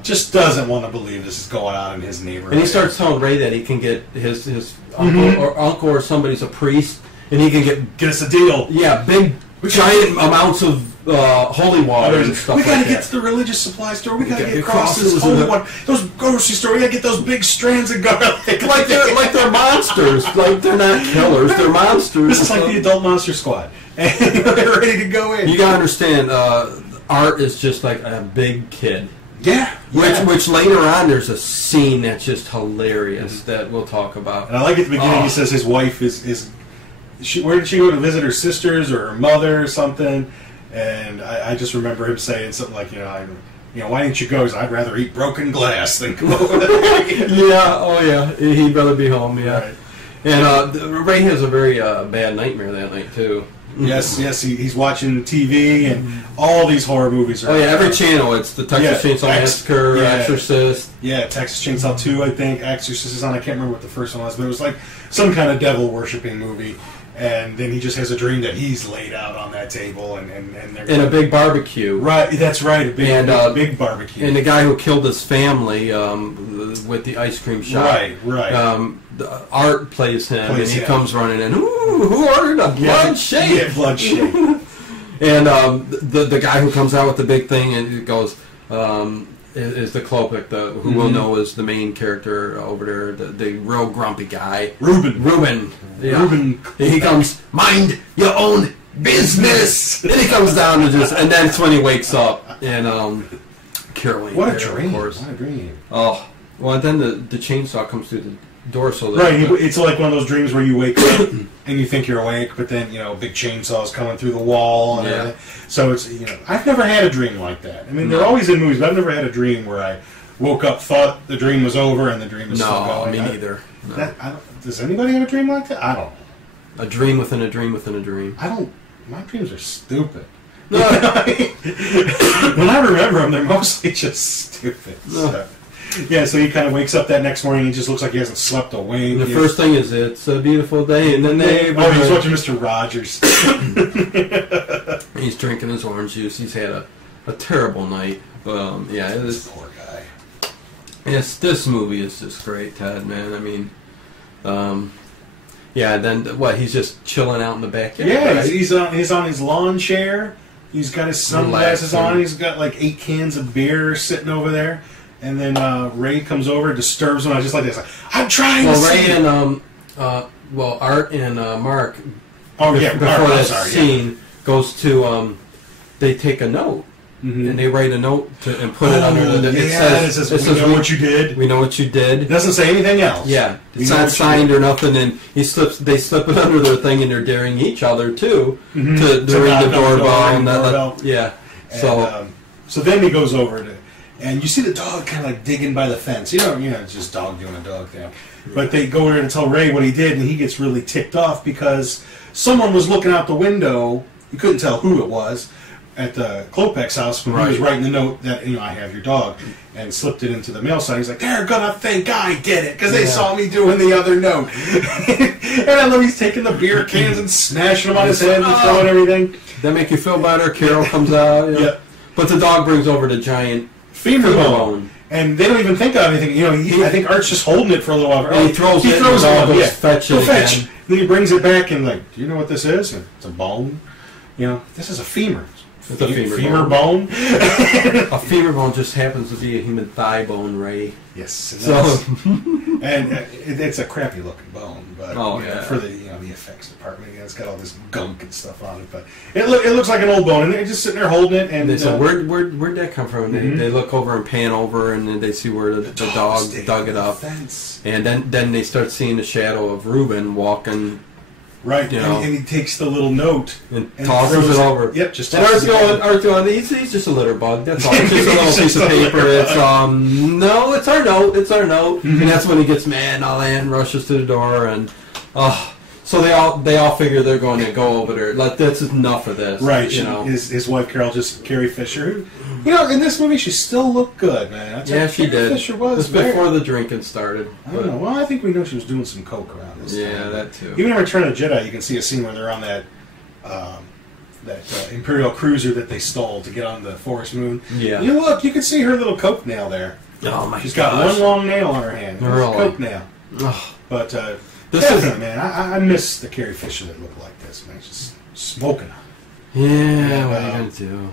Just doesn't want to believe this is going on in his neighborhood. And he starts telling Ray that he can get his uncle or somebody's a priest, and he can get us a deal. Yeah, big, giant amounts of holy water and stuff. We gotta like get that. to the religious supply store. We gotta get across this holy water. Those grocery store. We gotta get those big strands of garlic. like they're monsters. Like they're not killers. They're monsters. This is like the adult monster squad. And they're ready to go in. You gotta understand. Art is just like a big kid. Yeah. Which later on there's a scene that's just hilarious that we'll talk about. And I like at the beginning he says his wife is where did she go to visit her sisters or her mother or something? And I just remember him saying something like, why didn't you go? Because I'd rather eat broken glass than go over there. He'd rather be home, Right. And Ray has a very bad nightmare that night, too. Yes, he's watching TV, and all these horror movies are. Oh yeah, every channel. It's the Texas Chainsaw Massacre, Exorcist. Yeah, Texas Chainsaw 2, I think. Exorcist is on. I can't remember what the first one was, but it was like some kind of devil worshipping movie. And then he just has a dream that he's laid out on that table, and they're in a big barbecue. Right, that's right, a big barbecue. And the guy who killed his family with the ice cream shop. Right. Art plays him, and he comes running in. Ooh, who ordered a blood shake? Yeah, blood shake. And the guy who comes out with the big thing and it goes. Is the Klopek, who we'll know is the main character over there, the real grumpy guy. Reuben. Yeah. Reuben. He comes, mind your own business! And he comes down and that's when he wakes up. And Carrie. What a dream. What a dream. Oh, well, then the chainsaw comes through the door. It's like one of those dreams where you wake up and you think you're awake, but then, a big chainsaw's coming through the wall and everything. So it's, I've never had a dream like that. I mean, they're always in movies, but I've never had a dream where I woke up, thought the dream was over, and the dream is still going. Me neither. No. Does anybody have a dream like that? I don't know. A dream within a dream within a dream. My dreams are stupid. No. When I remember them, they're mostly just stupid. No. So. Yeah, so he kind of wakes up that next morning and he just looks like he hasn't slept a wink. The first thing is, it's a beautiful day in the neighborhood. Oh, he's watching Mr. Rogers. He's drinking his orange juice. He's had a terrible night. This poor guy. Yes, this movie is just great, Ted, man. I mean, then what, he's just chilling out in the backyard? Yeah, right? he's on his lawn chair. He's got his sunglasses on. He's got like 8 cans of beer sitting over there. And then Ray comes over, disturbs him. I just like this. Like, I'm trying to see. Ray and Art and Mark. Oh yeah, before that scene goes to they take a note and they write a note and put it under the. It says we know what you did. We know what you did. It doesn't say anything else. Yeah, it's not signed or nothing. And they slip it under their thing, and they're daring each other too to ring the doorbell. Yeah. So then he goes over to. And you see the dog kind of like digging by the fence. It's just dog doing a dog thing. But they go there to tell Ray what he did, and he gets really ticked off because someone was looking out the window. You couldn't tell who it was at the Klopeks house when he was writing the note that I have your dog, and slipped it into the mail slot. He's like, they're gonna think I did it because they saw me doing the other note. And I love he's taking the beer cans and smashing them on his head and throwing everything. That make you feel better? Carol comes out. Yeah. But the dog brings over the giant femur bone. And they don't even think of anything. I think Art's just holding it for a little while. And he throws it. Fetch it again. Then he brings it back and do you know what this is? And it's a bone. This is a femur. It's a femur bone. A femur bone just happens to be a human thigh bone, Ray. Yes, it does. And it's a crappy looking bone, but for the the effects department, it's got all this gunk and stuff on it. But it looks like an old bone, and they're just sitting there holding it. And they say, where'd that come from? They look over and pan over, and then they see where the dog dug it up. And then they start seeing the shadow of Reuben walking. Right, and he takes the little note and tosses it over. Yep, just tosses it over. Art's going, he's just a litter bug. That's all. It's just a little piece of paper. It's no, it's our note. It's our note. And that's when he gets mad and all that and rushes to the door and so they all figure they're going to go over there. Like that's enough of this. Right. His wife Carol, Carrie Fisher. In this movie she still looked good, man. She did. Fisher was before the drinking started. I don't know. Well, I think we know she was doing some coke around this time. Yeah, that too. Even in Return of the Jedi, you can see a scene where they're on that Imperial cruiser that they stole to get on the Forest Moon. Yeah. You can see her little coke nail there. Oh my! She's got one long nail on her hand. Really? Coke nail. Oh. But definitely, man, I miss the Carrie Fisher that looked like this, man. Just smoking on. Yeah, what are you gonna do?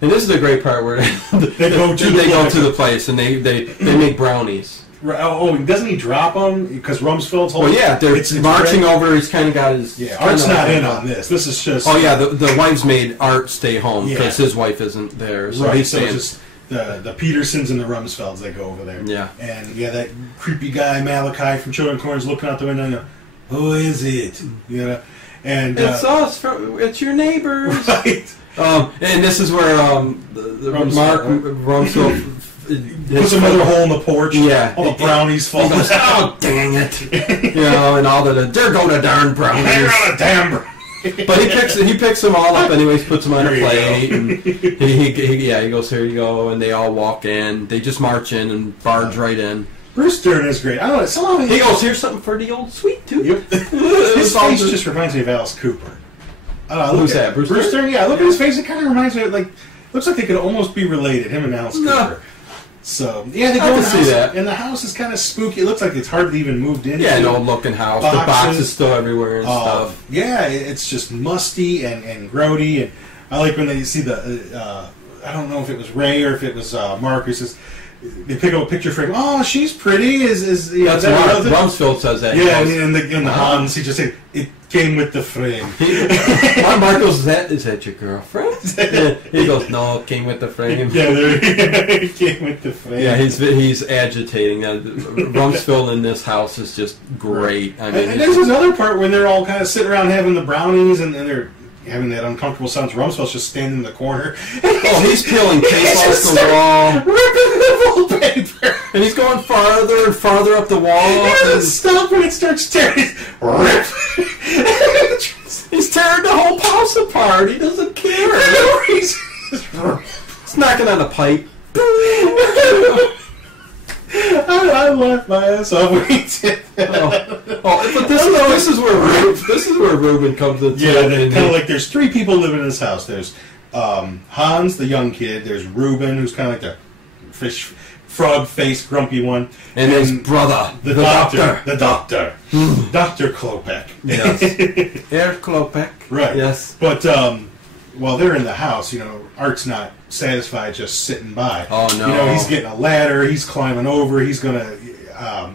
And this is the great part where they go to the place and they make brownies. Oh, doesn't he drop them because Rumsfeld's holding? Well, yeah, they're marching over. He's kind of got his. Yeah, Art's not in on this. This is just. Oh yeah, the wives made Art stay home because his wife isn't there. So right, so it's just the Petersons and the Rumsfelds that go over there. Yeah, and that creepy guy Malachi from Children's Corners looking out the window. And who is it? And it's us. It's your neighbors. Right. And this is where Mark Rumsfeld puts another hole in the porch. Yeah, all the brownies fall. Oh dang it! And all there go to darn brownies. There go to damn. But he picks them all up anyways, puts them on a plate, and he goes, here you go, and they all walk in. They just march in and barge right in. Bruce Dern is great. I don't know. Somehow he goes, here's something for the old sweet tooth. Yep. His face just reminds me of Alice Cooper. Who's that? Bruce Dern? Yeah, look at his face. It kind of reminds me of, like, looks like they could almost be related, him and Alice Cooper. So, yeah, they go in the house, and the house is kind of spooky. It looks like it's hardly even moved in. Yeah, an old-looking house. The box is still everywhere and stuff. Yeah, it's just musty and grody. And I like when they see the, I don't know if it was Ray or if it was Mark who says, they pick up a picture frame. Oh, she's pretty. That's what Rumsfeld says that. Yeah, in the Hans, he just said, it came with the frame. Mark goes, is that your girlfriend? He goes, no, it came with the frame. Yeah, it came with the frame. Yeah, he's agitating. Rumsfeld in this house is just great. I mean, and there's this other part when they're all kind of sitting around having the brownies and they're having that uncomfortable silence. Rumsfeld's just standing in the corner. He's peeling tape off the wall. Ripping the wallpaper. And he's going farther and farther up the wall. He doesn't stop when it starts tearing. Rip. He's tearing the whole house apart. He doesn't care. He's knocking on a pipe. I laughed my ass off when he did that. But this is where Ruben comes into it. Yeah, kind of like there's three people living in this house. There's Hans, the young kid. There's Ruben, who's kind of like the frog-faced, grumpy one. And his brother, the doctor. Dr. Klopeks. Yes. Herr Klopeks. Right. Yes. But while they're in the house, Art's not satisfied just sitting by. Oh, no. He's getting a ladder. He's climbing over. He's gonna.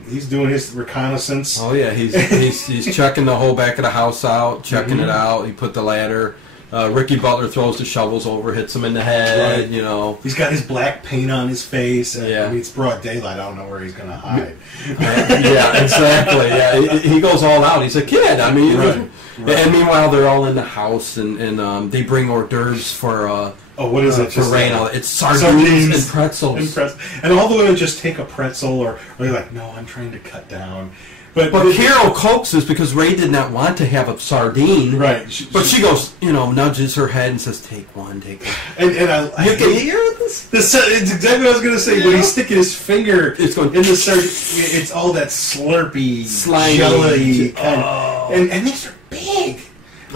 He's doing his reconnaissance. Oh yeah, he's checking the whole back of the house out, checking it out. He put the ladder. Ricky Butler throws the shovels over, hits him in the head. Right. He's got his black paint on his face. Yeah. I mean, it's broad daylight. I don't know where he's going to hide. Yeah, exactly. Yeah, he goes all out. He's a kid. I mean, right. And meanwhile, they're all in the house, and they bring hors d'oeuvres for. What is it? For Ray? It's sardines and pretzels. And all the women just take a pretzel, or they're like, "No, I'm trying to cut down." But Carol coaxes because Ray did not want to have a sardine. Right. But she goes, nudges her head and says, take one. And you can hear this? It's exactly what I was going to say. When he's sticking his finger in the sardine, it's all that slurpy, slimy, jelly. And these are big.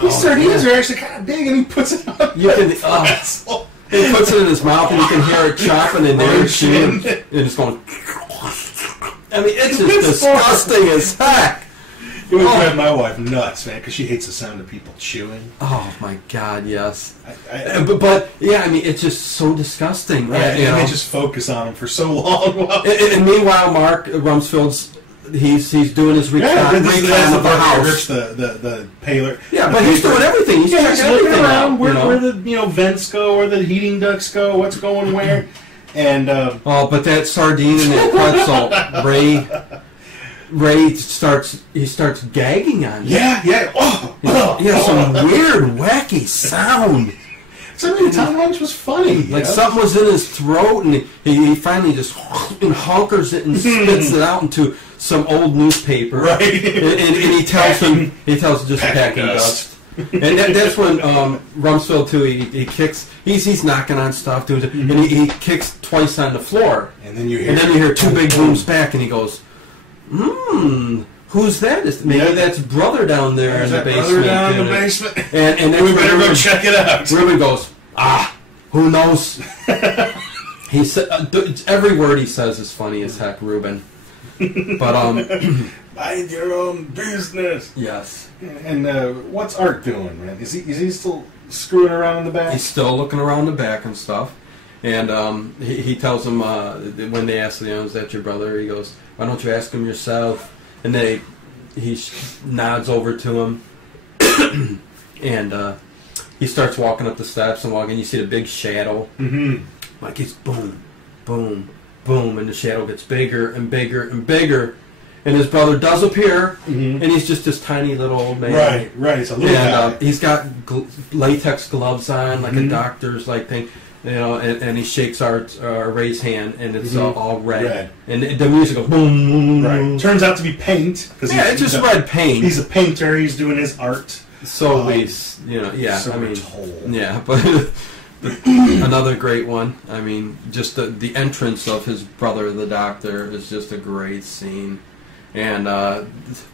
These sardines are actually kind of big, and he puts it on pretzel. He puts it in his mouth, and you can hear it chopping in there, and it's going... I mean, it's just disgusting as heck. It would drive my wife nuts, man, because she hates the sound of people chewing. Oh, my God, yes. But yeah, I mean, it's just so disgusting. Right, and they just focus on him for so long. And meanwhile, Mark Rumsfeld's, he's doing his recon of the house. Rips the paler. Yeah, but he's doing everything. He's checking everything around where the vents go, where the heating ducts go, what's going where. And but that sardine and that pretzel, Ray starts gagging on it. Yeah. Some weird, wacky sound. So I mean, Tom Hanks was funny. Like something was in his throat, and he finally just honkers it and spits it out into some old newspaper. Right. And he tells him just packing dust. And that's when Rumsfeld too. He kicks. He's knocking on stuff, and he kicks twice on the floor. And then you hear two big booms back, and he goes, who's that? Maybe that's brother down there in the basement. Brother down in the basement. And we better go check it out. Ruben goes, who knows? He said every word he says is funny as heck, Ruben. But mind your own business. Yes. And what's Art doing, man? Is he still screwing around in the back? He's still looking around the back and stuff. And he tells them when they ask, is that your brother? He goes, why don't you ask him yourself? And he nods over to him, and he starts walking up the steps and walking. You see the big shadow, like it's boom, boom, boom, and the shadow gets bigger and bigger and bigger. And his brother does appear, and he's just this tiny little old man. Right. It's a little guy. He's got latex gloves on, like a doctor's like thing, and he shakes Ray's hand, and it's all red. And the music goes boom. Right. Turns out to be paint. It's just red paint. He's a painter. He's doing his art. So we, yeah. So I mean, we're told. yeah, but another great one. I mean, just the entrance of his brother, the doctor, is just a great scene, and Art's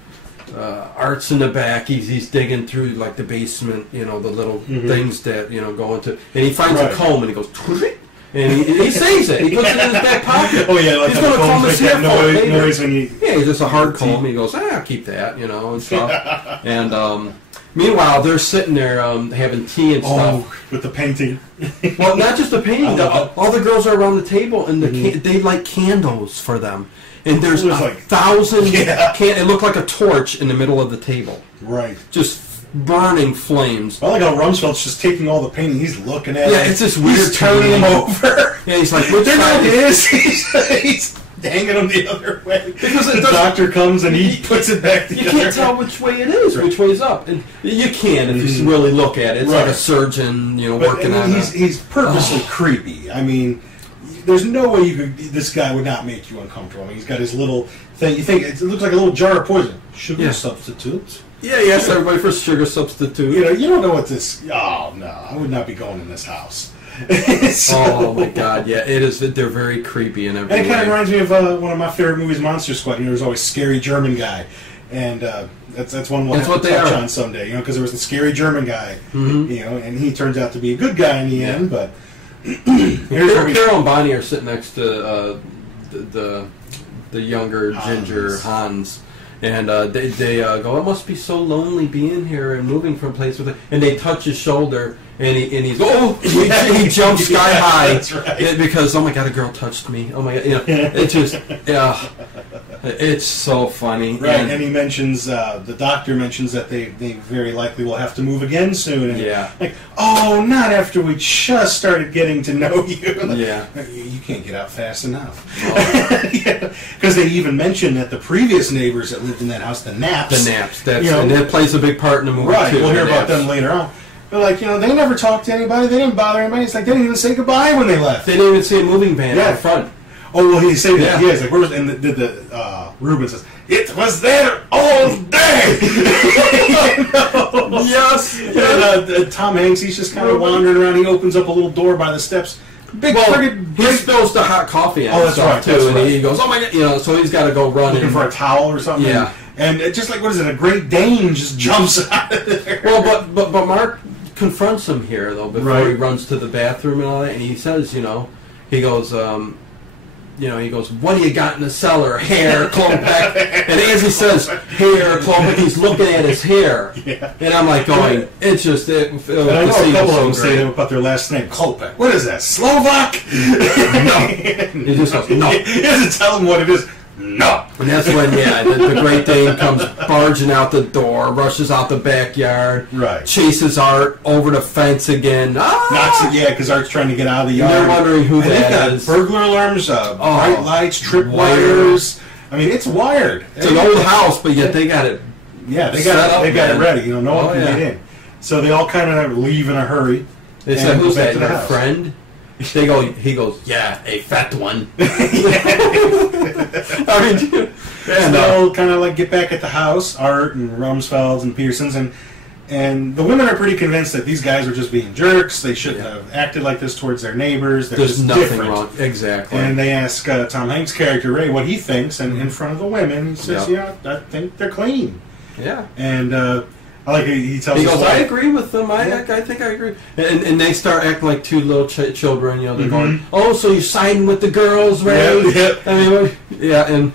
in the back. He's digging through like the basement, the little things that go into, and he finds a comb and he goes. And he saves it. He puts it in his back pocket. Oh yeah, like he's going to comb his hair noise when you. Yeah, he's just a hard comb. He goes, I'll keep that, and stuff. And meanwhile, they're sitting there having tea and stuff. With the painting. Well, not just the painting. All the girls are around the table, and they light candles for them. And there's like 1,000. It looked like a torch in the middle of the table. Right. Just burning flames. I like how Rumsfeld's just taking all the painting. He's looking at it. Yeah, it's this weird. He's turning them over. Yeah, he's like, which they're side not his. He's hanging them the other way. Because the doctor comes and he puts it back together. You can't tell which way it is, which way's up. And you can if you really look at it. It's like a surgeon, working on it. He's purposely creepy. I mean, there's no way this guy would not make you uncomfortable. I mean, he's got his little thing. You think it looks like a little jar of poison. Sugar substitute. Yeah, he asked everybody for sugar substitute. You don't know what this. Oh no, I would not be going in this house. Oh my god, yeah, it is. They're very creepy in every way. And it kind of reminds me of one of my favorite movies, Monster Squad. There's always scary German guy, and that's one we'll have to touch on someday. Because there was the scary German guy, and he turns out to be a good guy in the end. But Carol and Bonnie are sitting next to the younger ginger Hans. And they go, it must be so lonely being here and moving from place with it. And they touch his shoulder, and he's he jumps sky high. That's right. Because, oh my god, a girl touched me. Oh my god, it just, it's so funny. Right, and he mentions, the doctor mentions that they very likely will have to move again soon. And like, oh, not after we just started getting to know you. Like, you can't get out fast enough. Because they even mentioned that the previous neighbors that lived in that house, the Naps. And that plays a big part in the movie, right, too. We'll hear about them later on. But like, they never talked to anybody. They didn't bother anybody. It's like they didn't even say goodbye when they left. They didn't even see a moving van out front. Oh, well, he said that. Yeah, he's like, where was? And Ruben says, it was there all day. Yes. And Tom Hanks, he's just kind of wandering around. He opens up a little door by the steps. He spills the hot coffee on himself, too. And he goes, oh my god, so he's got to go run looking for a towel or something. Yeah. And just like, what is it, a Great Dane just jumps out of there. Well, but Mark confronts him here, though, before he runs to the bathroom and all that, and he says, he goes, he goes, what do you got in the cellar? Hair, Klopeks. And as he says, hair, Klopeks, he's looking at his hair. Yeah. And I'm like going, it's just, I know a couple of them say about their last name, Klopeks. What is that, Slovak? No. He just goes, no. He doesn't tell him what it is. No. And that's when, the Great Dane comes barging out the door, rushes out the backyard, chases Art over the fence again. Because Art's trying to get out of the yard. They're wondering who that is. Burglar alarms, bright lights, trip wires. I mean, it's wired. It's an old house, but yet they got it. Yeah, they got it ready. No one can get in. So they all kind of leave in a hurry. They said, "Who's that? Your friend?" He goes, yeah, a fat one. I mean, and they'll kind of like get back at the house, Art and Rumsfelds and Petersons, and the women are pretty convinced that these guys are just being jerks. They shouldn't have acted like this towards their neighbors. There's just nothing different. Wrong. Exactly. And they ask Tom Hanks' character Ray what he thinks, and in front of the women, he says, I think they're clean. Yeah. And I like he tells us. He goes, I agree with them. I think I agree. And they start acting like two little children. They're going, oh, so you're siding with the girls, Ray? Yeah. And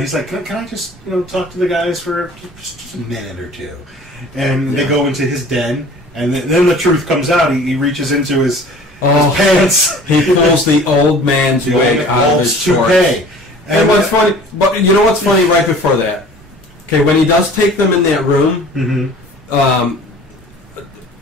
he's like, can I just talk to the guys for just a minute or two? And they go into his den, and then the truth comes out. He reaches into his pants. He pulls the old man's wig out of his shorts. And what's funny? But you know what's funny? Right before that. Okay, when he does take them in that room,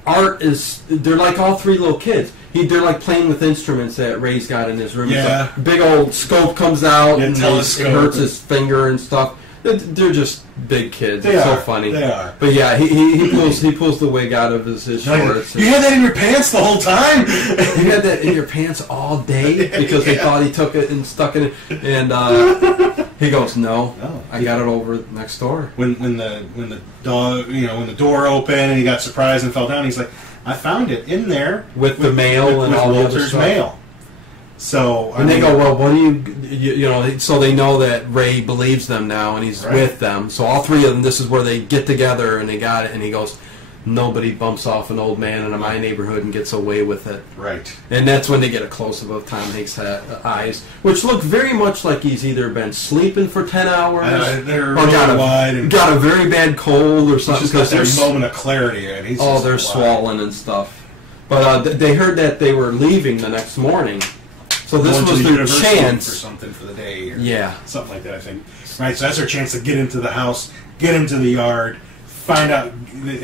Art they're like all three little kids. They're like playing with instruments that Ray's got in his room. Yeah. Like big old scope comes out and it hurts his finger and stuff. They're just big kids. It's so funny. They are. But yeah, he pulls the wig out of his shorts. You had that in your pants the whole time? You had that in your pants all day because they thought he took it and stuck it in. And he goes, no, I got it over next door. When the dog, when the door opened and he got surprised and fell down, he's like, I found it in there with the mail and all the other Walter's stuff. mail. So and they go, well, what do you so they know that Ray believes them now, and he's with them. So all three of them, this is where they get together, and they got it. And he goes, nobody bumps off an old man in my neighborhood and gets away with it. Right. And that's when they get a close-up of Tom Hanks' eyes, which look very much like he's either been sleeping for 10 hours or got a very bad cold or something. Because there's a moment of clarity. And he's they're swollen and stuff. But they heard that they were leaving the next morning. So this was their chance. For something for the day. Or something like that, I think. Right, so that's their chance to get into the house, get into the yard, find out.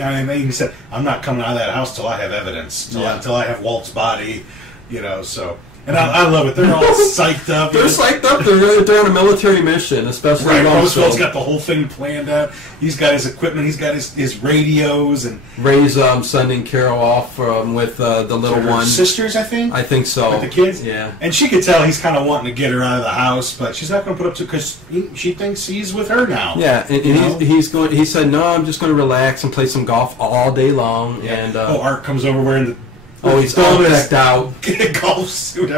I mean, he said, I'm not coming out of that house till I have evidence, till I have Walt's body, so. And I love it. They're all psyched up. They're psyched up. They're on a military mission, especially Roosevelt's got the whole thing planned out. He's got his equipment. He's got his radios. And Ray's sending Carol off with the little one. Sisters, I think? I think so. With the kids? Yeah. And she could tell he's kind of wanting to get her out of the house, but she's not going to put up to because she thinks he's with her now. Yeah, and he's going. He said, no, I'm just going to relax and play some golf all day long. Yeah. And Art comes over wearing the... he's all decked out. Golf suit.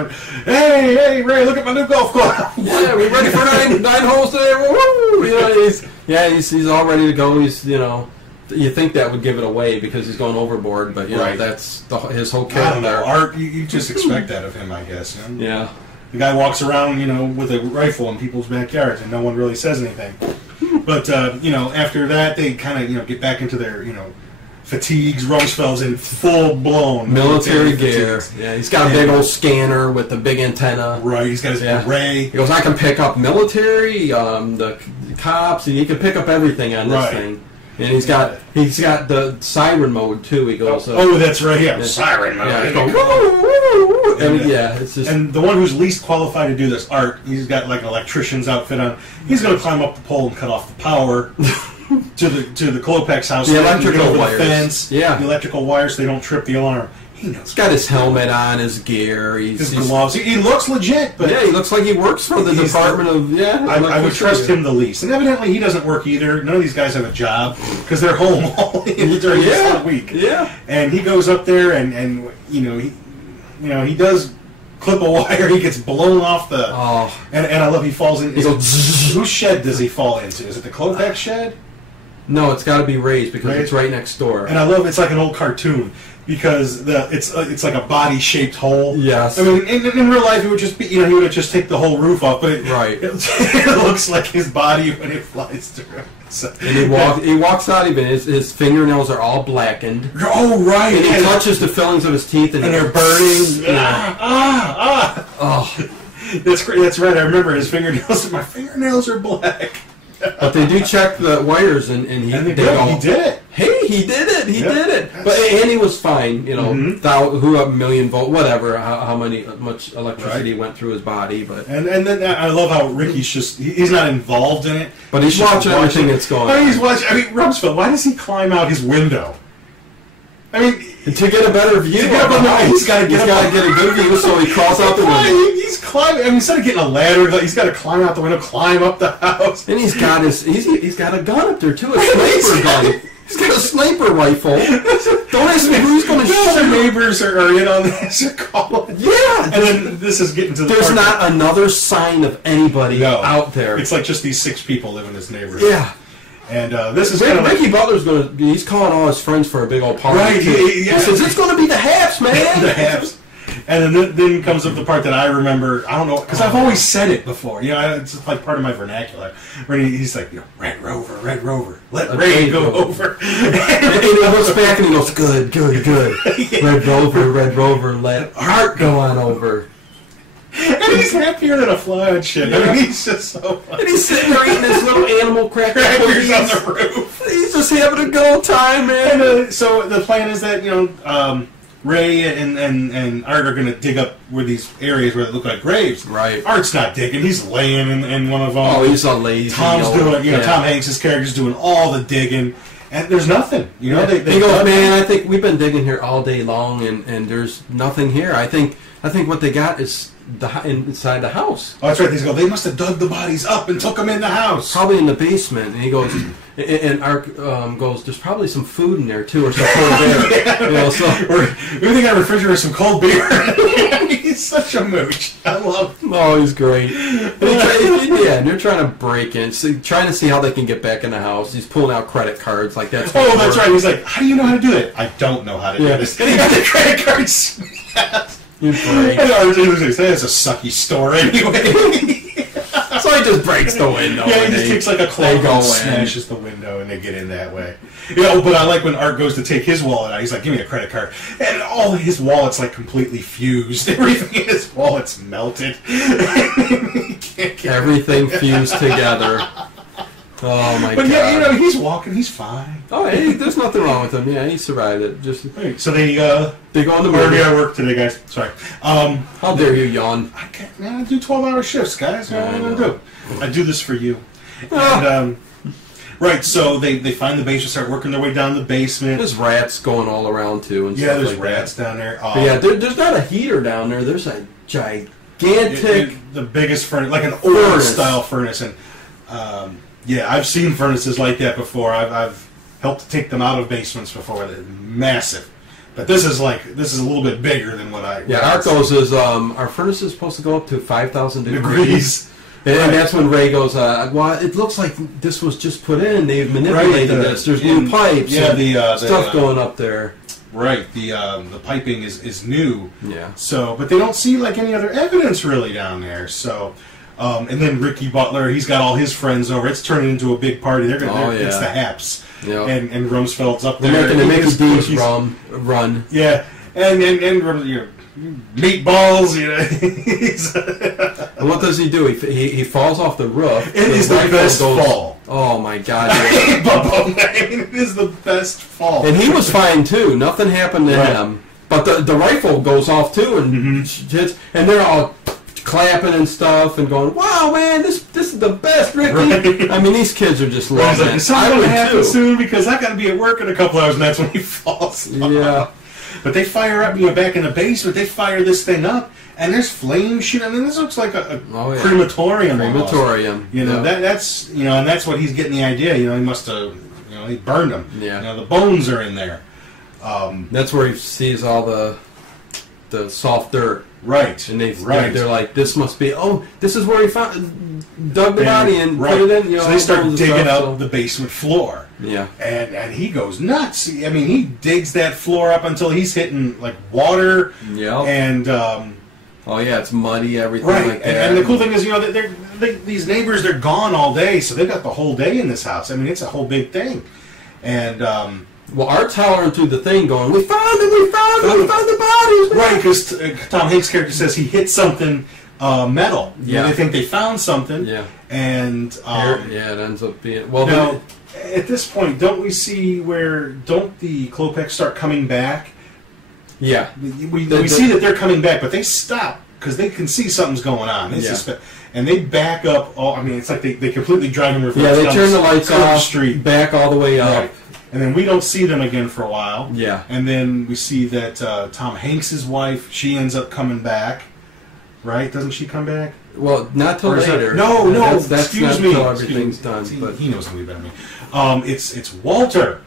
Hey, Ray, look at my new golf club. Yeah, we're ready for nine holes today. Woo! He's all ready to go. He's, you think that would give it away because he's going overboard, but, that's his whole character. I don't know. Art, you just expect that of him, I guess. Yeah. The guy walks around, with a rifle in people's backyards, and no one really says anything. But, after that, they kind of, get back into their, fatigues. Rumsfeld's in full-blown military gear. Yeah, he's got a big old scanner with the big antenna. Right, he's got his array. He goes, I can pick up military, the cops, and he can pick up everything on this thing. And he's got the siren mode too. He goes, that's right, siren mode. Yeah, go, woo, woo, woo. It's just. And the one who's least qualified to do this, Art, he's got like an electrician's outfit on. He's going to climb up the pole and cut off the power. to the Klopeks house, the electrical wires, the fence, the electrical wires, so they don't trip the alarm. He knows. He's got his helmet on, his gear, his gloves. He looks legit, but he looks like he works for the Department of. I would trust him the least, and evidently he doesn't work either. None of these guys have a job because they're home all during this week. Yeah, and he goes up there, and he does clip a wire. He gets blown off the. And I love he falls in. Whose shed does he fall into? Is it the Klopeks shed? No, it's got to be Ray's because it's right next door. And I love it's like an old cartoon because it's like a body shaped hole. Yes. I mean, in real life it would just be he would just take the whole roof off, but it looks like his body when it flies through. So, and he walks out even his fingernails are all blackened. Oh right. And he touches the fillings of his teeth and they're burning. That's great. That's right. I remember his fingernails. My fingernails are black. But they do check the wires, and he did it. Hey, he did it. He did it. But and he was fine. A million volt, whatever. How much electricity went through his body, but and then I love how Ricky's he's not involved in it, but he's watching everything that's going on. He's watching. Rumsfeld. Why does he climb out his window? To get a better view. He's got to get a good view, so he crawls out the window. He's climbing. Instead of getting a ladder, he's got to climb out the window, climb up the house. And he's got a gun up there too, a sniper gun. He's got a sniper rifle. Don't ask me who's going to shoot. The neighbors are in on this. Are calling. Yeah. And then this is getting to the. There's not another sign of anybody out there. It's like just these 6 people live in this neighborhood. Yeah. And this is Ricky Butler's he's calling all his friends for a big old party. Right, he says, it's going to be the Haps, man. The Haps. And then comes up the part that I remember, I don't know, because I've always said it before. It's like part of my vernacular. Where he's like, Red Rover, let Ray go over. And he looks back and he goes, good. Yeah. Red Rover, let Art go on over. And he's happier than a fly on shit. Yeah. He's just so funny. And he's sitting there eating his little animal crackers on the roof. He's just having a good time, man. And so the plan is that, Ray and Art are going to dig up these areas where they look like graves. Right. Art's not digging. He's laying in one of them. Oh, he's so lazy. Tom's doing, Tom Hanks' character's doing all the digging. And there's nothing. He goes, man, I think we've been digging here all day long, and there's nothing here. I think what they got is inside the house. Oh, that's right. They go, they must have dug the bodies up and took them in the house. Probably in the basement. And he goes, and Art goes, there's probably some food in there too, or some cold beer. Yeah. You know, so maybe they got a refrigerator, some cold beer. He's such a mooch. I love him. Oh, he's great. And they're trying to break in, trying to see how they can get back in the house. He's pulling out credit cards, like that's. Oh, that's right. He's like, how do you know how to do that? I don't know how to do this. And he got the credit cards. You're great. And RJ that's a sucky store anyway. So he just breaks the window. Yeah, he just takes like a club and smashes the window, and they get in that way. You know, but I like when Art goes to take his wallet out. He's like, "Give me a credit card," and all his wallet's like completely fused. Everything in his wallet's melted. Everything fused together. Oh my god! But yeah, you know, he's walking. He's fine. Oh, hey, there's nothing wrong with him. Yeah, he survived it. Just so they go on the movie. I work today, guys. Sorry. How dare you yawn? I can't, man, I do 12-hour shifts, guys. What am I gonna do? I do this for you. And right, so they find the basement, start working their way down the basement. There's rats going all around too, and yeah, stuff there's like rats down there. Yeah, there's not a heater down there. There's a gigantic, the biggest furnace, like an old style furnace, and yeah, I've seen furnaces like that before. I've helped to take them out of basements before. They're massive, but this is a little bit bigger than what I. Yeah, our goes is our furnace is supposed to go up to 5,000 degrees. And right. That's when Ray goes, well, it looks like this was just put in. They've manipulated this. There's new pipes. Yeah, and stuff going up there. Right. The piping is new. Yeah. So, but they don't see like any other evidence really down there. So, and then Ricky Butler, he's got all his friends over. It's turning into a big party. It's the Haps. Yeah. And Rumsfeld's up there. They're making D's run. Yeah. And you know, meatballs, you know. And what does he do? He falls off the roof. It is the best fall. Oh my god! It is the best fall. And he was fine too. Nothing happened to him. But the rifle goes off too, and hits, and they're all clapping and stuff and going, "Wow, man, this is the best, Ricky!" Right. I mean, these kids are just loving it. Something's going to happen soon because I got to be at work in a couple hours, and that's when he falls. Yeah. But they fire up, back in the basement. They fire this thing up, and there's flame shooting. I mean, this looks like a crematorium. Crematorium. That's and that's what he's getting the idea. He must have, he burned them. Yeah. The bones are in there. That's where he sees all the soft dirt. Right. And they're like, this must be. Oh, this is where he dug the body and put it in. So they start digging up the basement floor. Yeah. And he goes nuts. I mean, he digs that floor up until he's hitting like water. Yeah. And oh yeah, it's muddy, everything like that. And the cool thing is, these neighbors, they're gone all day, so they've got the whole day in this house. I mean, it's a whole big thing. And well, Art's hollering through the thing, going, "We found it! We found it! We found the bodies!" Right, because Tom Hanks' character says he hit something metal. Yeah. They think they found something. Yeah. And it ends up being well. Now, at this point, don't we see don't the Klopeks start coming back? Yeah. We see that they're coming back, but they stop because they can see something's going on. And they back up. It's like they completely drive in reverse. Yeah, they turn the lights off, street, back all the way up. Right. And then we don't see them again for a while. Yeah. And then we see that Tom Hanks' wife, she ends up coming back. Right? Doesn't she come back? Well, not till later. No. That's excuse not me. Till everything's done. But he knows something better than me. It's Walter.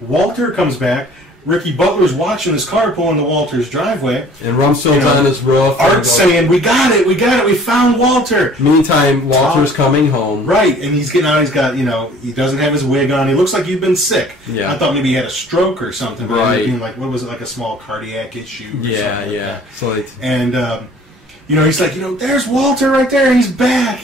Walter comes back. Ricky Butler's watching his car pull into Walter's driveway. And Rumsfeld's on his roof. Art's saying, we got it, we found Walter. Meantime, Walter's coming home. Right, and he's getting out, he's got, he doesn't have his wig on, he looks like he'd been sick. Yeah. I thought maybe he had a stroke or something. But right. Being like, what was it, like a small cardiac issue or something like that. So and, he's like, there's Walter right there, he's back.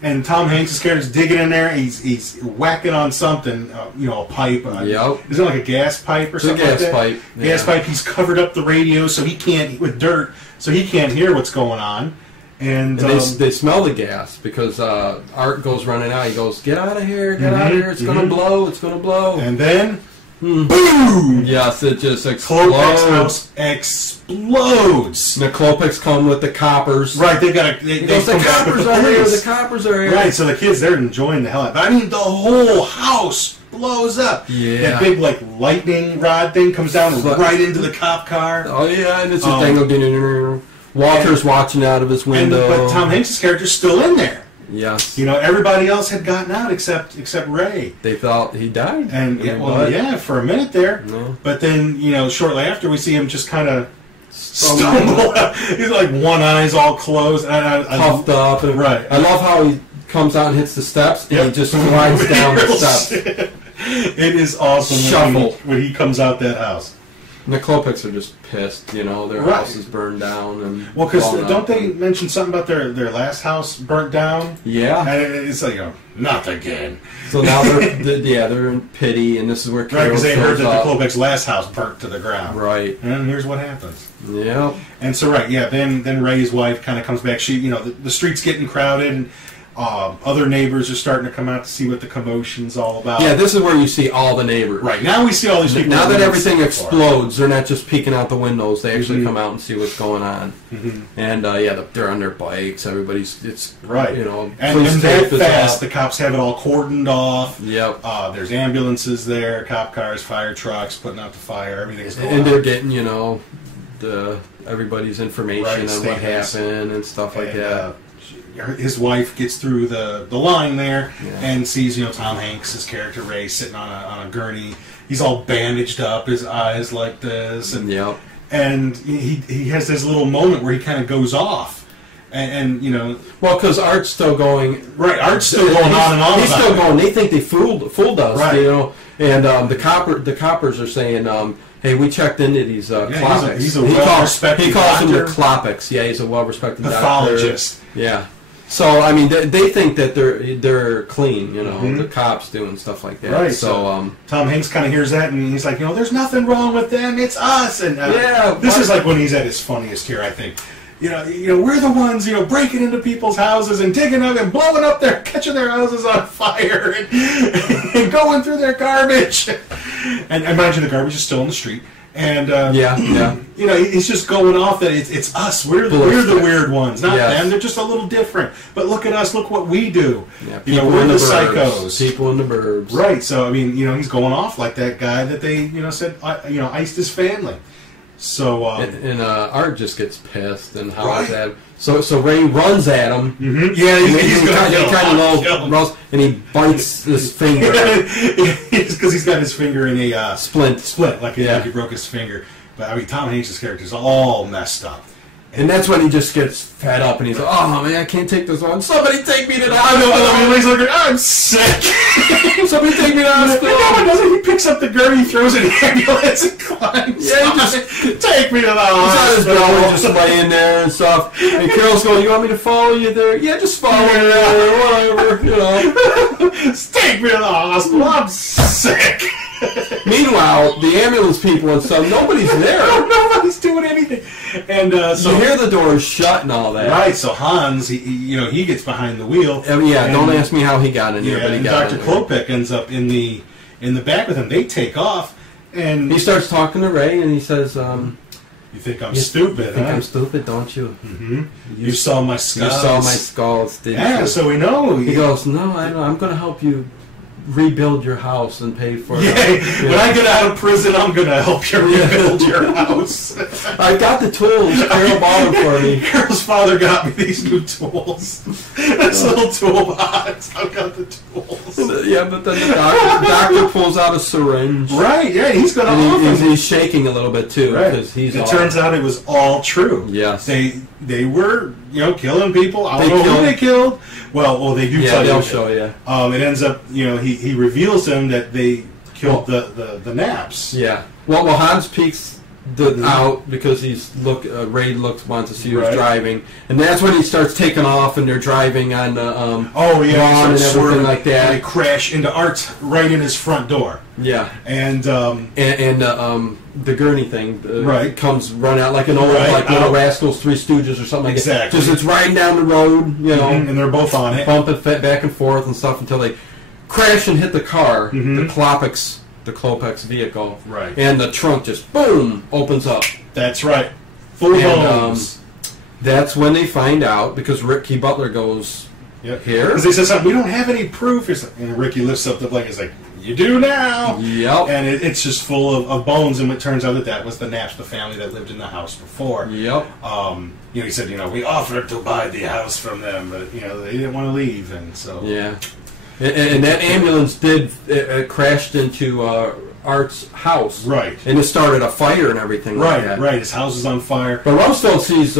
And Tom Hanks' character's digging in there. He's whacking on something, a pipe. Yep. Is it like a gas pipe or something like that? Pipe. Yeah. Gas pipe. He's covered up the radio so he can't, with dirt, so he can't hear what's going on. And they smell the gas because Art goes running out. He goes, "Get out of here! Get out of here! It's gonna blow! It's gonna blow!" And then, boom! Yes, it just explodes. Klopeks' house explodes. And the Klopeks come with the coppers. Right, they've got the coppers are here. The coppers are here. Right, so the kids, they're enjoying the hell out. But I mean, the whole house blows up. Yeah. That big lightning rod thing comes down right into the cop car. Oh yeah, and it's a thing. Walter's watching out of his window. But Tom Hanks' character's still in there. Yes. You know, everybody else had gotten out except Ray. They thought he died. And for a minute there. No. But then, you know, shortly after, we see him just kind of stumble out. He's like one eye's all closed. Puffed up. And right. I love how he comes out and hits the steps, and he just slides down the steps. It is awesome Shuffle. when he comes out that house. And the Klopeks are just pissed, you know, their house is burned down. And well, because don't they mention something about their last house burnt down? Yeah. And it's like, not again. So now they're in pity, and this is where Carol because they heard that up. the Klopeks' last house burnt to the ground. Right. And here's what happens. Yep. And so, then Ray's wife kind of comes back. She, you know, the street's getting crowded, and other neighbors are starting to come out to see what the commotion's all about. Yeah, this is where you see all the neighbors. Right. Now we see all these people. Now that everything explodes, they're not just peeking out the windows. They actually come out and see what's going on. Mm-hmm. And, they're on their bikes. It's right. You know, and that fast, the cops have it all cordoned off. Yep. There's ambulances there, cop cars, fire trucks, putting out the fire. Everything's going on. And they're getting, you know, everybody's information on what happened and stuff like that. His wife gets through the line there and sees, you know, Tom Hanks' character Ray sitting on a gurney. He's all bandaged up, his eyes like this, and he has this little moment where he kind of goes off, and you know, well, because Art's still going. Right, Art's still going on and on. He's still going. They think they fooled us, right. You know, and the coppers are saying. Hey, we checked into these Klopeks. He's a well-respected He calls them the doctor. Klopeks. Yeah, he's a well-respected pathologist. Doctor. Yeah. So I mean, they think that they're clean, you know, the cops doing stuff like that. Right. So Tom Hanks kind of hears that, and he's like, you know, there's nothing wrong with them. It's us. And this is like when he's at his funniest here, I think. You know, we're the ones, you know, breaking into people's houses and digging up and blowing up catching their houses on fire and going through their garbage. And imagine the garbage is still in the street. And you know, he's just going off that it's us. We're the weird ones, not them. They're just a little different. But look at us. Look what we do. Yeah, you know, we're the psychos. People in the burbs. Right. So I mean, you know, he's going off like that guy that they, you know, said, you know, iced his family. So and Art just gets pissed and hollers at him. So Ray runs at him. Mm-hmm. Yeah, he's kind of and he bites his finger because he's got his finger in a splint, like he broke his finger. But I mean, Tom Hanks' character is all messed up. And that's when he just gets fed up and he's like, oh man, I can't take this on. Somebody take me to the hospital. I know, he's like, I'm sick. Somebody take me to the hospital. No one does it. He picks up the gurney, throws it in the ambulance, and climbs. Yeah, he just take me to the hospital. He's on his belly, just laying there and stuff. And Carol's going, you want me to follow you there? Yeah, just follow me there, whatever, you know. Take me to the hospital. I'm sick. Meanwhile, the ambulance people and stuff, nobody's there. Nobody's doing anything. And so you hear the doors shut and all that. Right, so Hans, he gets behind the wheel. Yeah, don't ask me how he got in there, but he got in there. Dr. Klopek ends up in the back with him. They take off, and he starts talking to Ray, and he says, you think I'm stupid, You think I'm stupid, don't you? Mm-hmm. You saw my skulls. You saw my skulls, didn't you? Yeah, so we know. He goes, no, I know. I'm going to help you rebuild your house and pay for it. Yeah, when I get out of prison, I'm going to help you rebuild your house. I got the tools. Carol bought them for me. Carol's father got me these new tools. This little toolbox. I've got the tools. Yeah, but then the doctor pulls out a syringe. Right, yeah, he's going to off him. He's shaking a little bit, too. Right. It turns out it was all true. Yes. They were, killing people. I don't know who they killed. Well, they do tell you. They'll show you. It ends up, he reveals them that they killed the Naps. Yeah. Well, Hans peeks out because Ray wants to see who's driving, and that's when he starts taking off, and they're driving on the lawn and everything like that. And they crash into Art right in his front door. Yeah. And the gurney thing comes run out like an old Little Rascals, Three Stooges or something like that. Just it's riding down the road, and they're both on it, bumping back and forth and stuff until they crash and hit the car, the Klopeks vehicle, and the trunk just boom opens up. That's right, full of bones. That's when they find out because Ricky Butler goes here because they said something. We don't have any proof. And Ricky lifts up the blanket. He's like, you do now. Yep. And it's just full of bones, and it turns out that was the Napster family that lived in the house before. Yep. He said, we offered to buy the house from them, but they didn't want to leave, and so yeah. And that ambulance did crashed into Art's house, right? And it started a fire and everything. Right, like that. right. His house is on fire. But Rumsfeld sees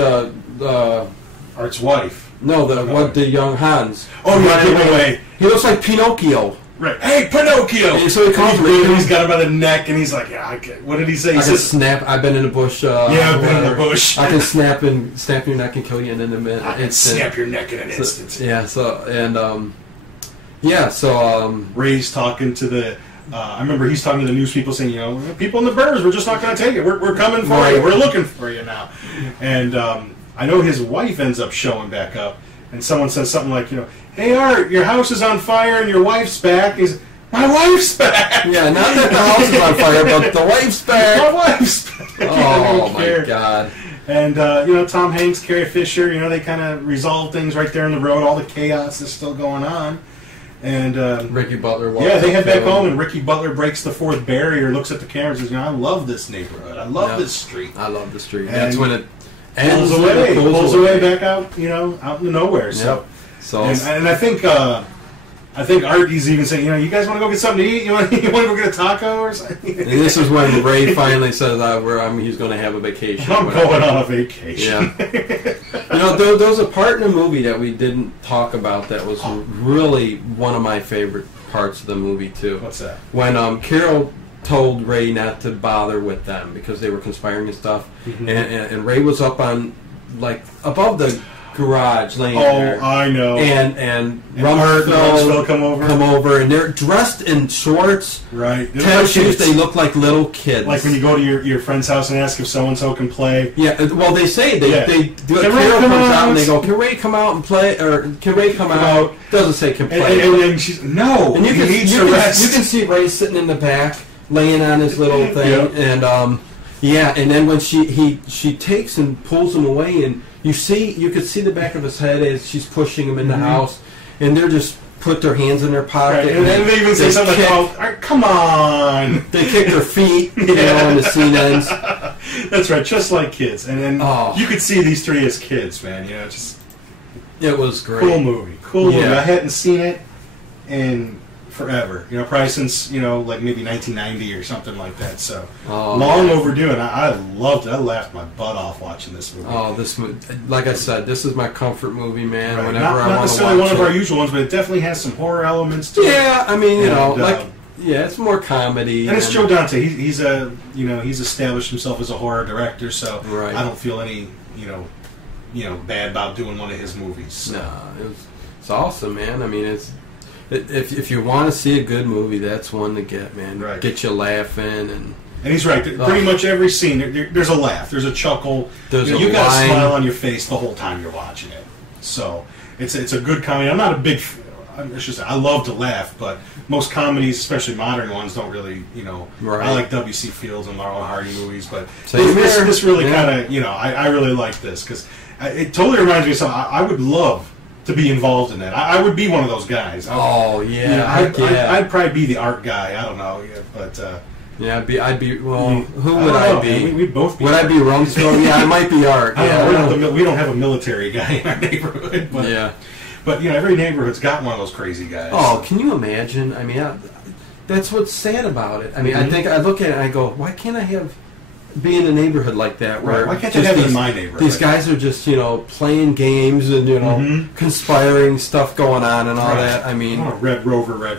Art's wife. No, the young Hans. Oh, yeah, give away. He looks like Pinocchio. Right. Hey, Pinocchio! And so he calls him. He's got him by the neck, and he's like, "Yeah, what did he say?" He says, "Snap. I've been in the bush. I've been in the bush. I can snap your neck and kill you in a minute. I can snap your neck in an instant." Yeah. So Ray's talking to the. I remember he's talking to the news people saying, people in the Burbs, we're just not going to take it. We're coming for you. We're looking for you now. And I know his wife ends up showing back up, and someone says something like, "Hey Art, your house is on fire and your wife's back." He's, "My wife's back." Yeah, not that the house is on fire, but the wife's back. My wife's back. Oh my God. And Tom Hanks, Carrie Fisher, they kind of resolve things right there on the road. All the chaos is still going on. And Ricky Butler walks they head back home, and Ricky Butler breaks the fourth barrier, looks at the camera and says, "I love this neighborhood. I love this street. I love the street." And that's when it pulls away back out, out in nowhere. So, and I think Art is even saying, you guys want to go get something to eat? You want to go get a taco or something? And this is when Ray finally says, he's going to have a vacation. I'm going on a vacation. Yeah. There was a part in the movie that we didn't talk about that was really one of my favorite parts of the movie, too. What's that? When Carol told Ray not to bother with them because they were conspiring and stuff, and Ray was up on, above the garage laying there. Oh, I know. And Rumsfeld come over, and they're dressed in shorts, right? Tennis shoes. They look like little kids. Like when you go to your friend's house and ask if so and so can play. Yeah. Well, they say they do. Carol comes out and they go, "Can Ray come out and play?" Or "Can Ray come out?" Doesn't say can play. And she's no. And he needs to rest. You can see Ray sitting in the back, laying on his little thing, and and then when she takes and pulls him away, and you could see the back of his head as she's pushing him in the house, and they're just put their hands in their pocket. Right. And then they even say something like, "Come on!" They kick their feet, and the scene ends. That's right, just like kids. And then you could see these three as kids, man. It was great. Cool movie. I hadn't seen it in forever. Probably since maybe 1990 or something like that. So long overdue, and I loved it. I laughed my butt off watching this movie. Oh, like I said, this is my comfort movie, man. Right. Whenever not I want to watch necessarily one of our usual ones, but it definitely has some horror elements to it. Yeah, I mean, it's more comedy. And it's Joe Dante. He's established himself as a horror director, so I don't feel any bad about doing one of his movies. So. No, it's awesome, man. I mean, if you want to see a good movie, that's one to get, man. Right. Get you laughing and he's right. Pretty much every scene, there's a laugh, there's a chuckle. You got a smile on your face the whole time you're watching it. So it's a good comedy. I'm not a big. I love to laugh, but most comedies, especially modern ones, don't really. I like W.C. Fields and Laurel and Hardy movies, but this really kind of. I really like this because it totally reminds me of something I would love to be involved in that. I would be one of those guys. I'd probably be the art guy. I don't know, but I'd be. Well, who would I be? We'd both be. Would I be Rumsfeld? Yeah, I might be art. We don't have a military guy in our neighborhood, but but every neighborhood's got one of those crazy guys. Oh, can you imagine? I mean, that's what's sad about it. I mean, I think I look at it and I go, why can't I be in a neighborhood like that? Where why can't they have it in my neighborhood? These guys are just playing games and conspiring stuff going on and all that. I mean, Red Rover, let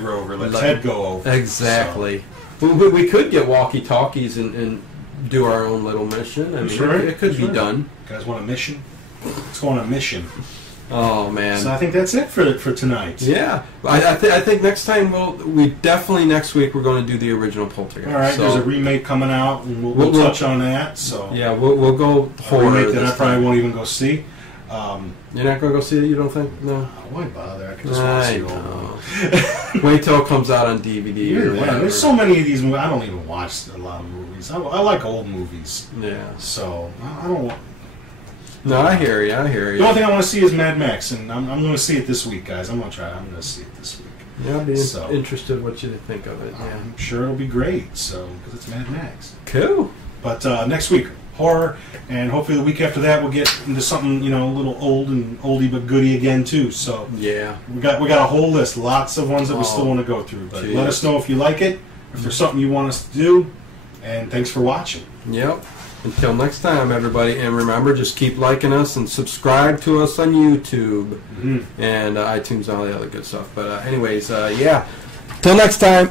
Ted go over. Exactly. So. We could get walkie-talkies and do our own little mission. I mean, it could be done. You guys want a mission? Let's go on a mission. Oh man! So I think that's it for tonight. Yeah, I think next time next week we're going to do the original Poltergeist. All right, there's a remake coming out, and we'll touch on that. So yeah, we'll go horror. Remake that I probably won't even go see. You're not going to go see it? You don't think? No. Why bother? I can just want to see the old Wait till it comes out on DVD. There's so many of these movies. I don't even watch a lot of movies. I like old movies. Yeah. So I don't want. No, I hear you. The only thing I want to see is Mad Max, and I'm going to see it this week, guys. I'm going to see it this week. Yeah, I'll be So- interested what you think of it. Yeah. I'm sure it'll be great. So because it's Mad Max. Cool. But next week, horror, and hopefully the week after that we'll get into something a little oldie but goodie again too. So Yeah. we got a whole list, lots of ones that we still want to go through. But geez. let us know if you like it, if there's something you want us to do, and thanks for watching. Yep. Until next time, everybody, and remember, just keep liking us and subscribe to us on YouTube and iTunes and all the other good stuff. But anyways, yeah. Till next time.